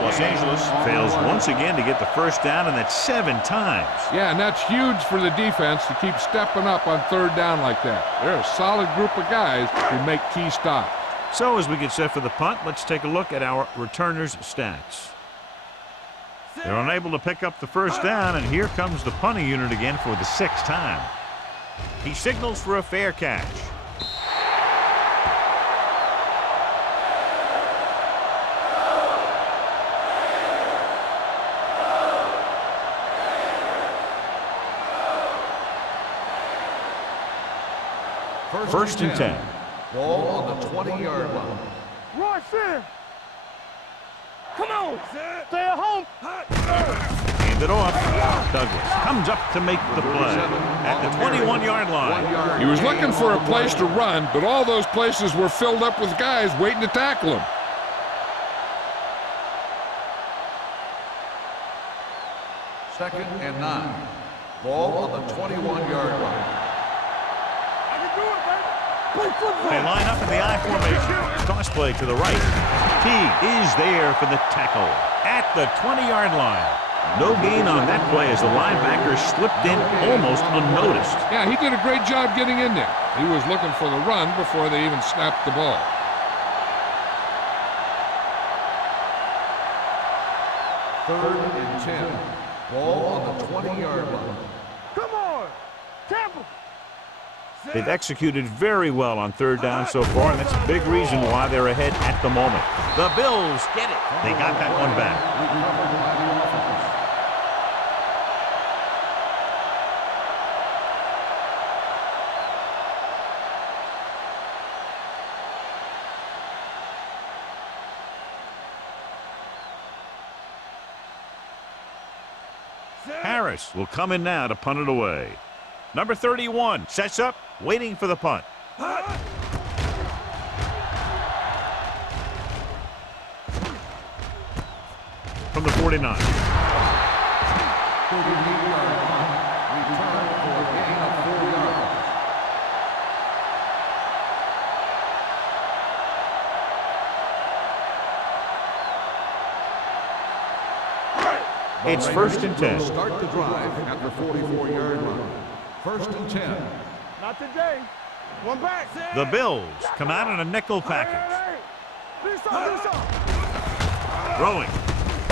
Los Angeles fails once again to get the first down, and that's 7 times. Yeah, and that's huge for the defense to keep stepping up on third down like that. They're a solid group of guys who make key stops. So as we get set for the punt, let's take a look at our returners' stats. They're unable to pick up the first down, and here comes the punting unit again for the 6th time. He signals for a fair catch. First and 10. Ball on the 20-yard line. Roy, sit. Come on. Stay at home. Hand it off. Douglas comes up to make the play at the 21-yard line. He was looking for a place to run, but all those places were filled up with guys waiting to tackle him. Second and 9. Ball on the 21-yard line. I can do it, baby. Play football. They line up in the I formation. Toss play to the right. T is there for the tackle at the 20-yard line. No gain on that play as the linebacker slipped in almost unnoticed. Yeah, he did a great job getting in there. He was looking for the run before they even snapped the ball. Third and 10. Ball on the 20-yard line. Come on. Tampa. They've executed very well on third down so far, and that's a big reason why they're ahead at the moment. The Bills get it. They got that one back. Harris will come in now to punt it away. Number 31 sets up, waiting for the punt. From the 49. 38-yard punt. Return for a gain of 4 yards. It's first and 10. Start the drive at the 44-yard line. First and 10. Not today. One back. The Bills come out in a nickel package. Throwing.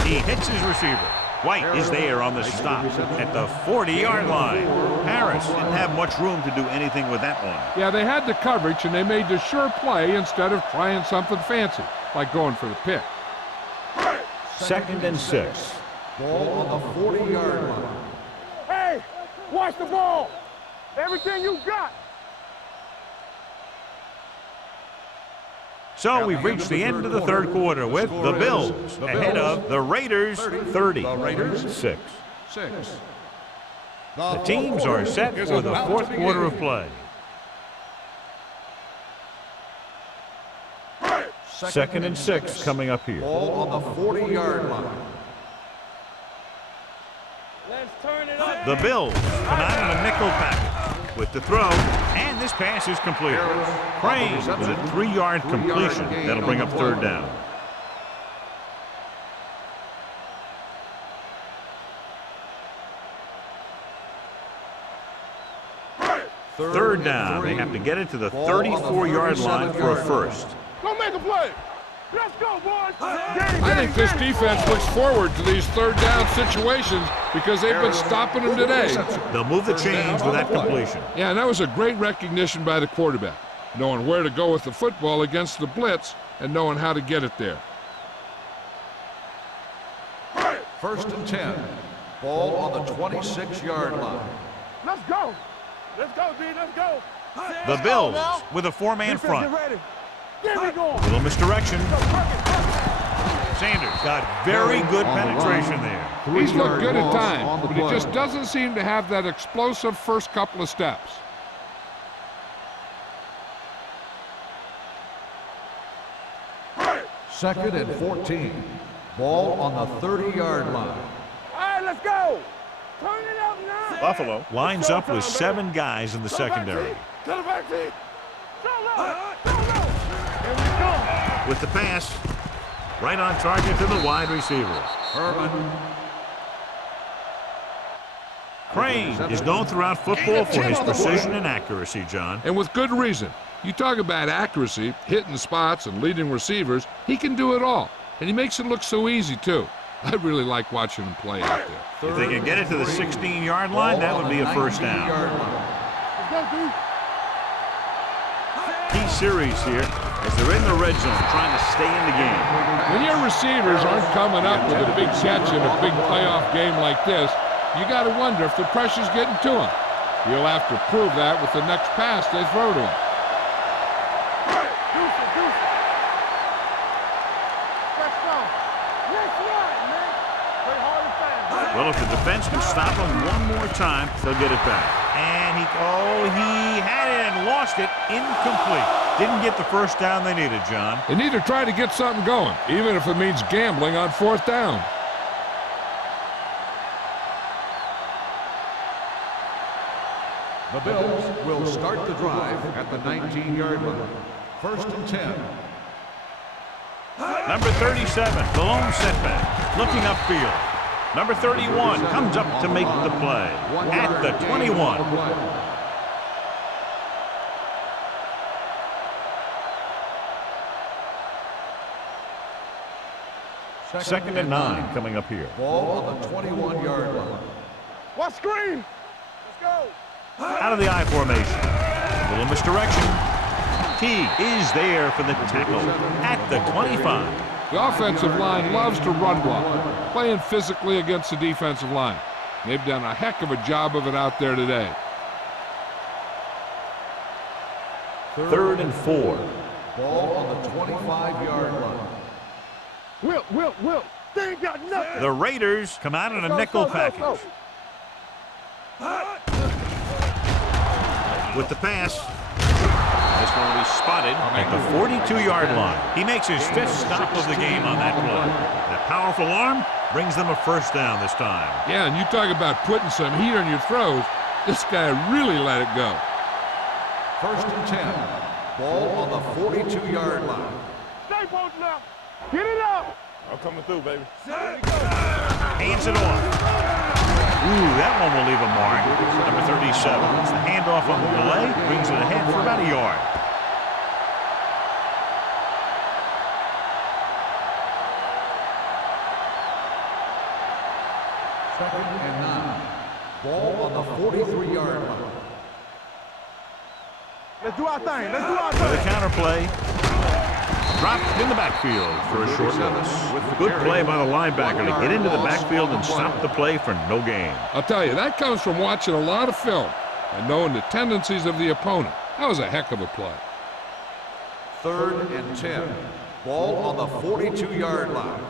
He hits his receiver. White is there on the stop at the 40-yard line. Harris didn't have much room to do anything with that one. Yeah, they had the coverage, and they made the sure play instead of trying something fancy, like going for the pick. Second and 6. Ball on the 40-yard line. Hey, Watch the ball. Everything you got. So we've reached the end of the third quarter with the Bills ahead of the Raiders 30-6. The teams are set for the fourth quarter of play. Second and 6 coming up here. Ball on the 40-yard line. Let's turn it up. The Bills come out in a nickel package with the throw, and this pass is completed. Crane with a 3-yard completion. That'll bring up third down. Third down. They have to get it to the 34-yard line for a first. Go make a play. Let's go, boys. I think this defense looks forward to these third down situations because they've been stopping them today. They'll move the chains with that completion. Yeah, and that was a great recognition by the quarterback, knowing where to go with the football against the blitz and knowing how to get it there. First and 10. Ball on the 26-yard line. Let's go. Let's go, D. Let's go. The Bills with a 4-man front. Get me going. Little misdirection. Sanders got very good penetration there. He's looked good at times, but he just doesn't seem to have that explosive first couple of steps. Second and 14. Ball on the 30-yard line. All right, let's go. Turn it up now. Buffalo lines up with 7 guys in the secondary. To the back team. Go low. Go low. Here we go. With the pass, right on target to the wide receiver. Herman. Crane is known throughout football for his precision and accuracy, John. And with good reason. You talk about accuracy, hitting spots, and leading receivers, he can do it all. And he makes it look so easy, too. I really like watching him play out there. If they can get it to the 16-yard line, that would be a first down. Let's go, D. Key series here as they're in the red zone trying to stay in the game. When your receivers aren't coming up with a big catch in a big playoff game like this, you got to wonder if the pressure's getting to him. He'll have to prove that with the next pass they throw to him. Well, if the defense can stop him one more time, they'll get it back. And he had it and lost it. Incomplete. Didn't get the first down they needed, John. They need to try to get something going, even if it means gambling on fourth down. The Bills will start the drive at the 19-yard line. First and 10. Number 37, the lone setback, looking upfield. Number 31 comes up to make the play at the 21. Second and 9 coming up here. Ball on the 21-yard line. What screen? Let's go. Out of the I formation. A little misdirection. T is there for the tackle at the 25. The offensive line loves to run block, playing physically against the defensive line. They've done a heck of a job of it out there today. Third and 4. Ball on the 25-yard line. Will. They ain't got nothing. The Raiders come out in a nickel package. With the pass. This one will be spotted at the 42-yard line. He makes his 5th stop of the game on that play. That powerful arm brings them a first down this time. Yeah, and you talk about putting some heat on your throws. This guy really let it go. First and 10. Ball on the 42-yard line. Stay posted now. Get it up. I'm coming through, baby. Hands it off. Ooh, that one will leave a mark. Number 37. It's the handoff on the delay. Brings it ahead for about a yard. Second and 9. Ball on the 43-yard line. Let's do our thing. Let's do our For the thing. counter play. dropped in the backfield for a short loss. Good play by the linebacker to get into the backfield and stop the play for no gain. I'll tell you, that comes from watching a lot of film and knowing the tendencies of the opponent. That was a heck of a play. 3rd and 10. Ball on the 42-yard line.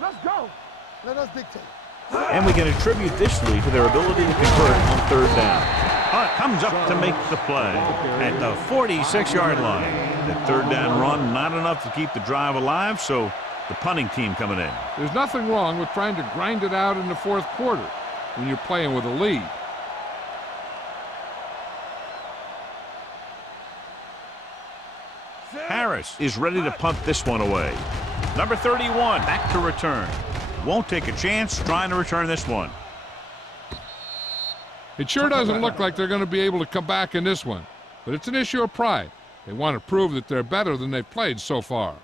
Let's go. Let us dictate. And we can attribute this lead to their ability to convert on 3rd down. Hunt comes up to make the play at the 46-yard line. The 3rd down run, not enough to keep the drive alive, so the punting team coming in. There's nothing wrong with trying to grind it out in the 4th quarter when you're playing with a lead. Harris is ready to punt this one away. Number 31 back to return. Won't take a chance trying to return this one. It sure doesn't look like they're going to be able to come back in this one, but it's an issue of pride. They want to prove that they're better than they've played so far.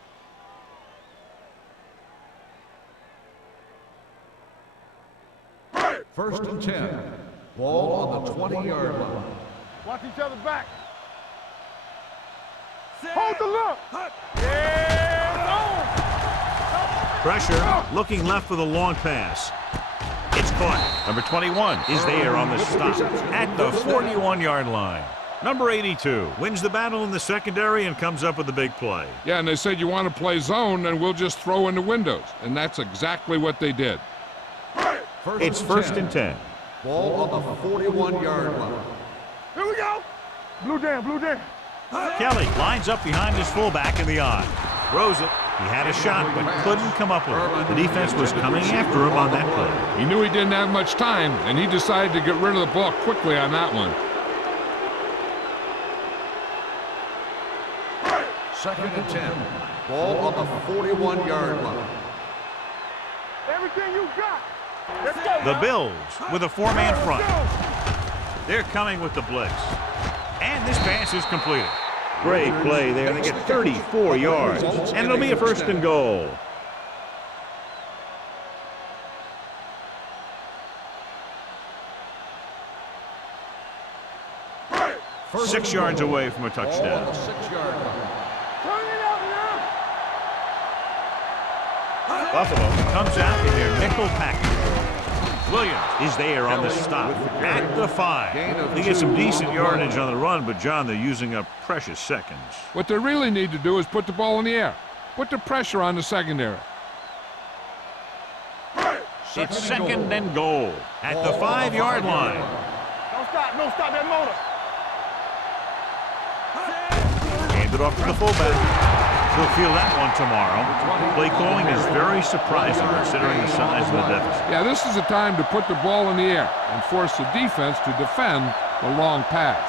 First and 10. Ball on the 20-yard line. Watch each other back. Hold the look. Yeah, Pressure, looking left with a long pass. It's caught. Number 21 is there on the stop at the 41-yard line. Number 82 wins the battle in the secondary and comes up with a big play. Yeah, and they said you want to play zone, and we'll just throw in the windows. And that's exactly what they did. It's 1st and 10. Ball on the 41-yard line. Here we go. Blue down, blue down. Kelly lines up behind his fullback in the eye. Throws it. He had a shot but couldn't come up with it. The defense was coming after him on that play. He knew he didn't have much time, and he decided to get rid of the ball quickly on that one. 2nd and 10. Ball on the 41-yard line. Everything you got. Let's go. The Bills with a 4-man front. They're coming with the blitz. And this pass is completed. Great play there. They get 34 yards. And it'll be a 1st and goal. First 6 yards away from a touchdown. Ball on the 6-yard line. Turn it out now. Buffalo comes out in their nickel package. Williams is there on the stop at the 5. They get some decent yardage on the run, but, John, they're using up precious seconds. What they really need to do is put the ball in the air. Put the pressure on the secondary. It's 2nd and goal at the 5-yard line. Don't stop that motor. Hand it off to the fullback. He'll feel that one tomorrow. Play calling is very surprising considering the size of the deficit. Yeah, this is the time to put the ball in the air and force the defense to defend the long pass.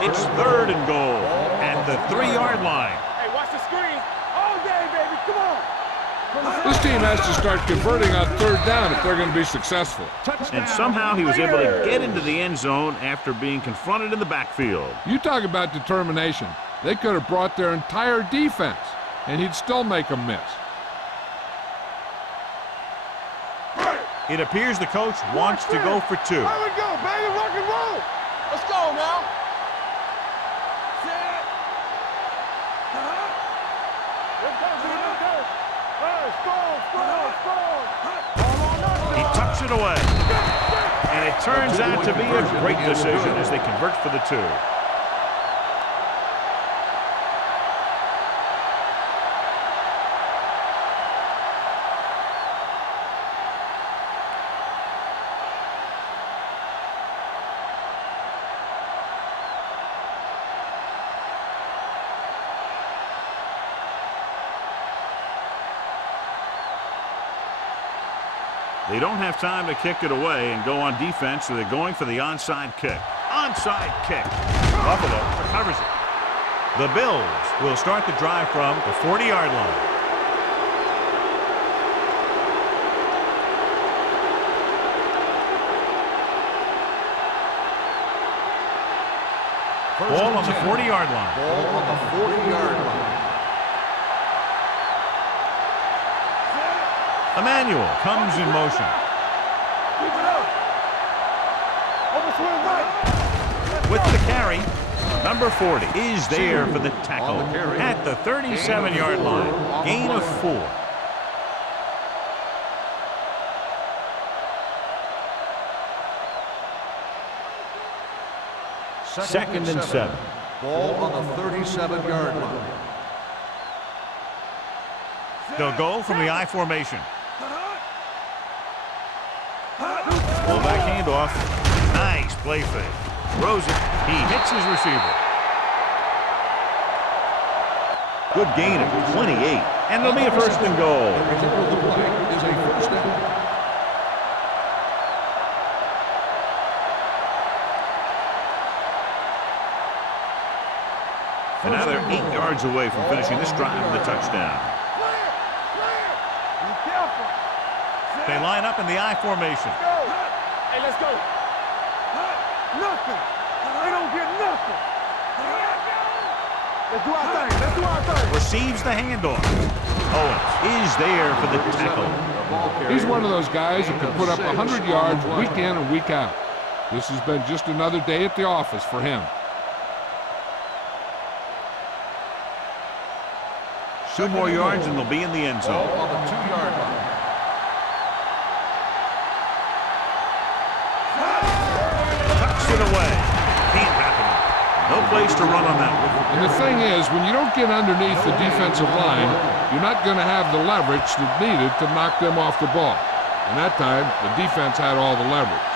It's 3rd and goal at the 3-yard line. Hey, watch the screen. All day, baby. Come on. This team has to start converting on 3rd down if they're going to be successful. And somehow he was able to get into the end zone after being confronted in the backfield. You talk about determination. They could have brought their entire defense, and he'd still make them miss. It appears the coach wants to go for 2. Here we go, baby. Rock and roll. Let's go now. Set. He tucks it away. And it turns out to be a great decision as they convert for the 2. They don't have time to kick it away and go on defense, so they're going for the onside kick. Onside kick. Buffalo recovers it. The Bills will start the drive from the 40-yard line. Ball on the 40-yard line. Ball on the 40-yard line. Emmanuel comes in motion. Keep it up. Over swing right. Let's with the carry. Number 40 is there for the tackle at the 37-yard line. Gain of 4. Second and 7. Ball on the 37-yard line. They'll go from the I formation. Fullback handoff. Nice play fake. Throws it. He hits his receiver. Good gain of 28. And it'll be a first and goal. The result of the play is a first down. And now they're 8 yards away from finishing this drive with a touchdown. Be careful. They line up in the I formation. Hey, let's go. Nothing. They don't get nothing. Let's do our thing. Let's do our thing. Receives the handoff. Owens is there for the tackle. He's one of those guys who can put up 100 yards week in and week out. This has been just another day at the office for him. 2 more yards and they'll be in the end zone. On the 2-yard line. Tucks it away. Can't happen. No place to run on that one. And the thing is, when you don't get underneath the defensive line, you're not going to have the leverage that's needed to knock them off the ball. And that time, the defense had all the leverage.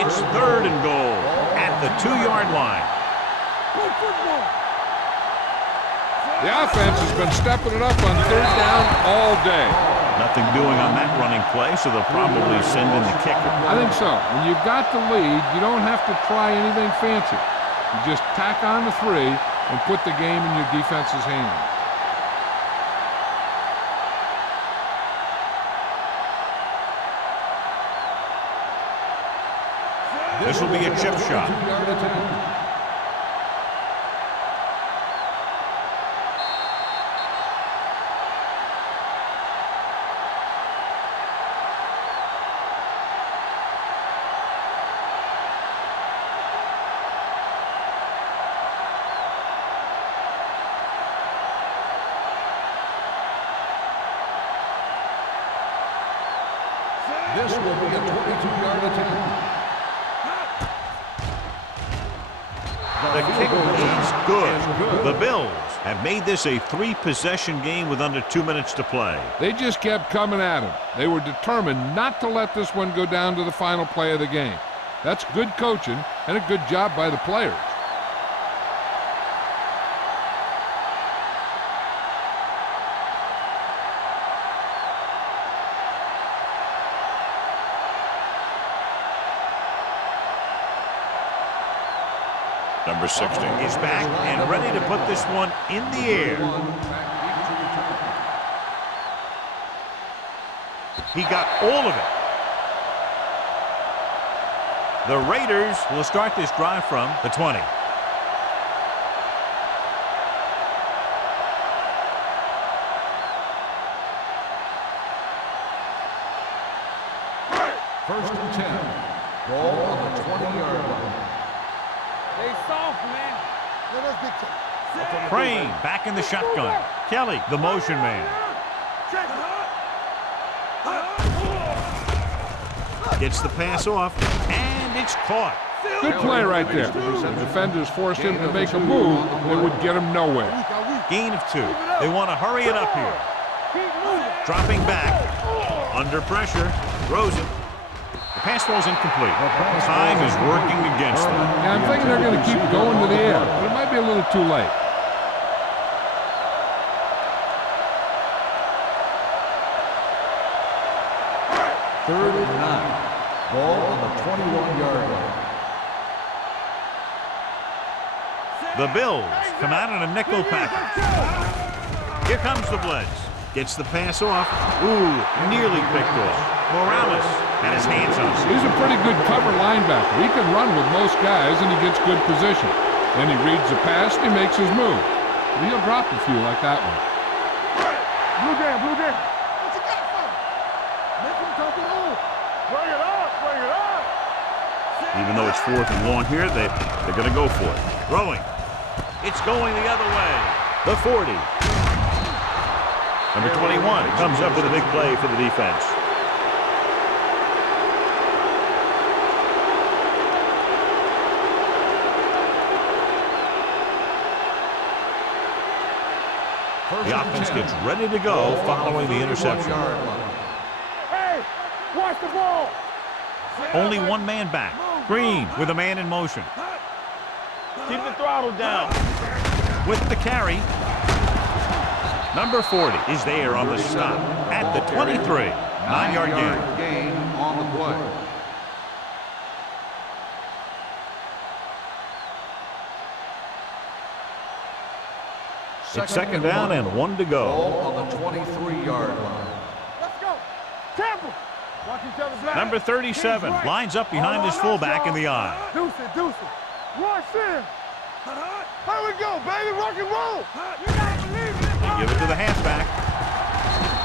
It's 3rd and goal at the 2-yard line. Go football. The offense has been stepping it up on 3rd down all day. Nothing doing on that running play, so they'll probably send in the kicker. I think so. When you've got the lead, you don't have to try anything fancy. You just tack on the 3 and put the game in your defense's hands. This will be a chip shot. This will be a 22-yard attempt. The kick is good. The Bills have made this a 3-possession game with under 2 minutes to play. They just kept coming at him. They were determined not to let this one go down to the final play of the game. That's good coaching and a good job by the players. Number 60 is back and ready to put this one in the air. He got all of it. The Raiders will start this drive from the 20. First and 10. Ball on the 20-yard line. They soft, man. Let us be Crane back in the shotgun. Kelly, the motion man. Gets the pass off, and it's caught. Good play right there. The defenders forced him to make a move that would get him nowhere. Gain of 2. They want to hurry it up here. Dropping back. Under pressure. Throws it. The pass falls incomplete. Time is working against them. Yeah, I'm thinking they're going to keep going to the air, but it might be a little too late. Third and 9. Ball on the 21-yard line. The Bills come out in a nickel package. Here comes the blitz. Gets the pass off. Ooh, nearly picked off. Morales had his hands on it. He's a pretty good cover linebacker. He can run with most guys, and he gets good position. Then he reads the pass, and he makes his move. But he'll drop a few like that one. Blue game, blue game. What you got for me? Make him come to the hole. Bring it up, bring it up. Even though it's 4th and long here, they're going to go for it. Throwing. It's going the other way. The 40. Number 21 comes up with a big play for the defense. The offense gets ready to go following the interception. Hey, watch the ball. Only one man back. Green with a man in motion. Keep the throttle down. With the carry. Number 40 is there on the stop at the 23. 9-yard gain on the play. It's 2nd down and 1 to go. Ball on the 23-yard line. Let's go. Temple. Watch each other's back. Number 37 lines up behind his fullback in the eye. Deuce it. Rush in. Here we go, baby. Rock and roll. You gotta believe it. They give it to the halfback.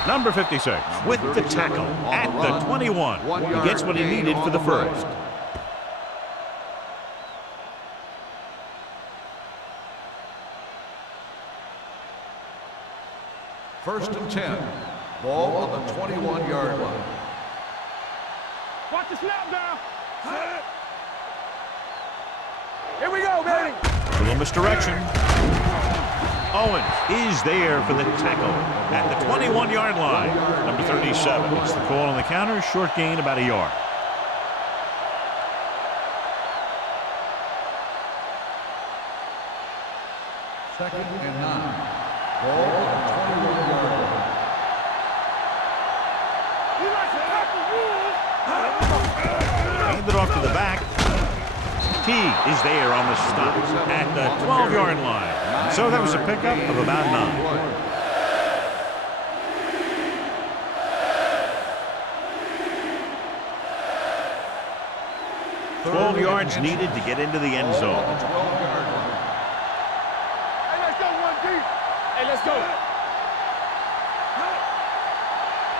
Number 56 with the tackle at the 21. He gets what he needed for the first. First and 10. Ball on the 21-yard line. Watch the snap down. Here we go, baby. A little misdirection. Owens is there for the tackle at the 21-yard line. Number 37 gets the call on the counter. Short gain about a yard. Second and 9. Ball on the 21-yard line. Hand it off to the back. T is there on the stop at the 12-yard line. So that was a pickup of about 9. 12 yards needed to get into the end zone. Hey, let's go one deep. Hey, let's go.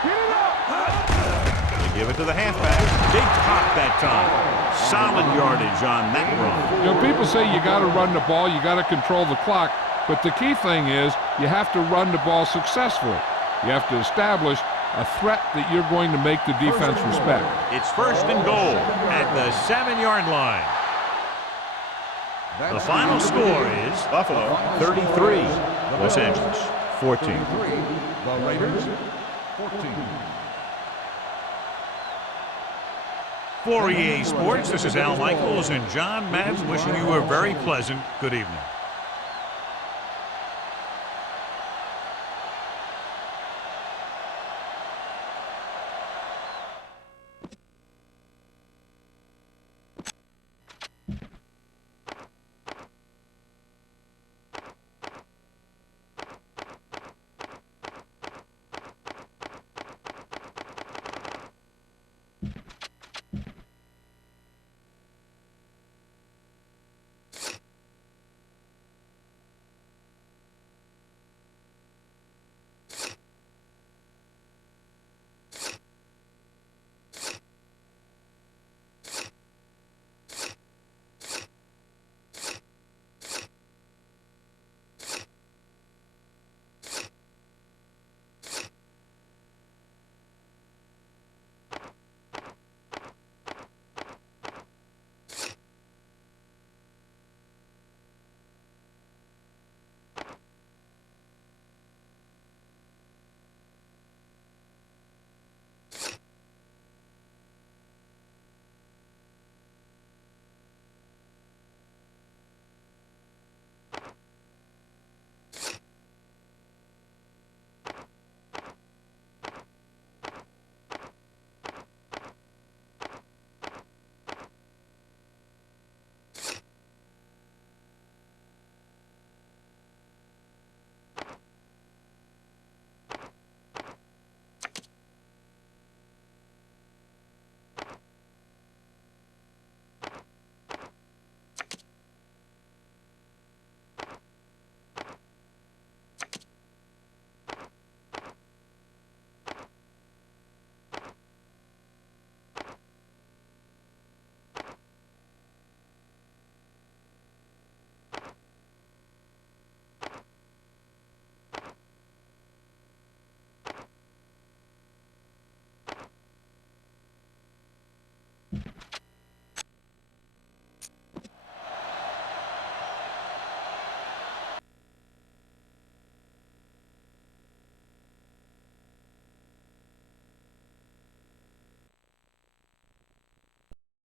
Get it up. They give it to the halfback. Big pop that time. Solid yardage on that run. You know, people say you got to run the ball, you got to control the clock, but the key thing is you have to run the ball successfully. You have to establish a threat that you're going to make the defense respect. It's 1st and goal at the 7-yard line. The final score is Buffalo 33, Los Angeles 14. The Raiders 14. For EA Sports, this is Al Michaels and John Madden wishing you a very pleasant good evening.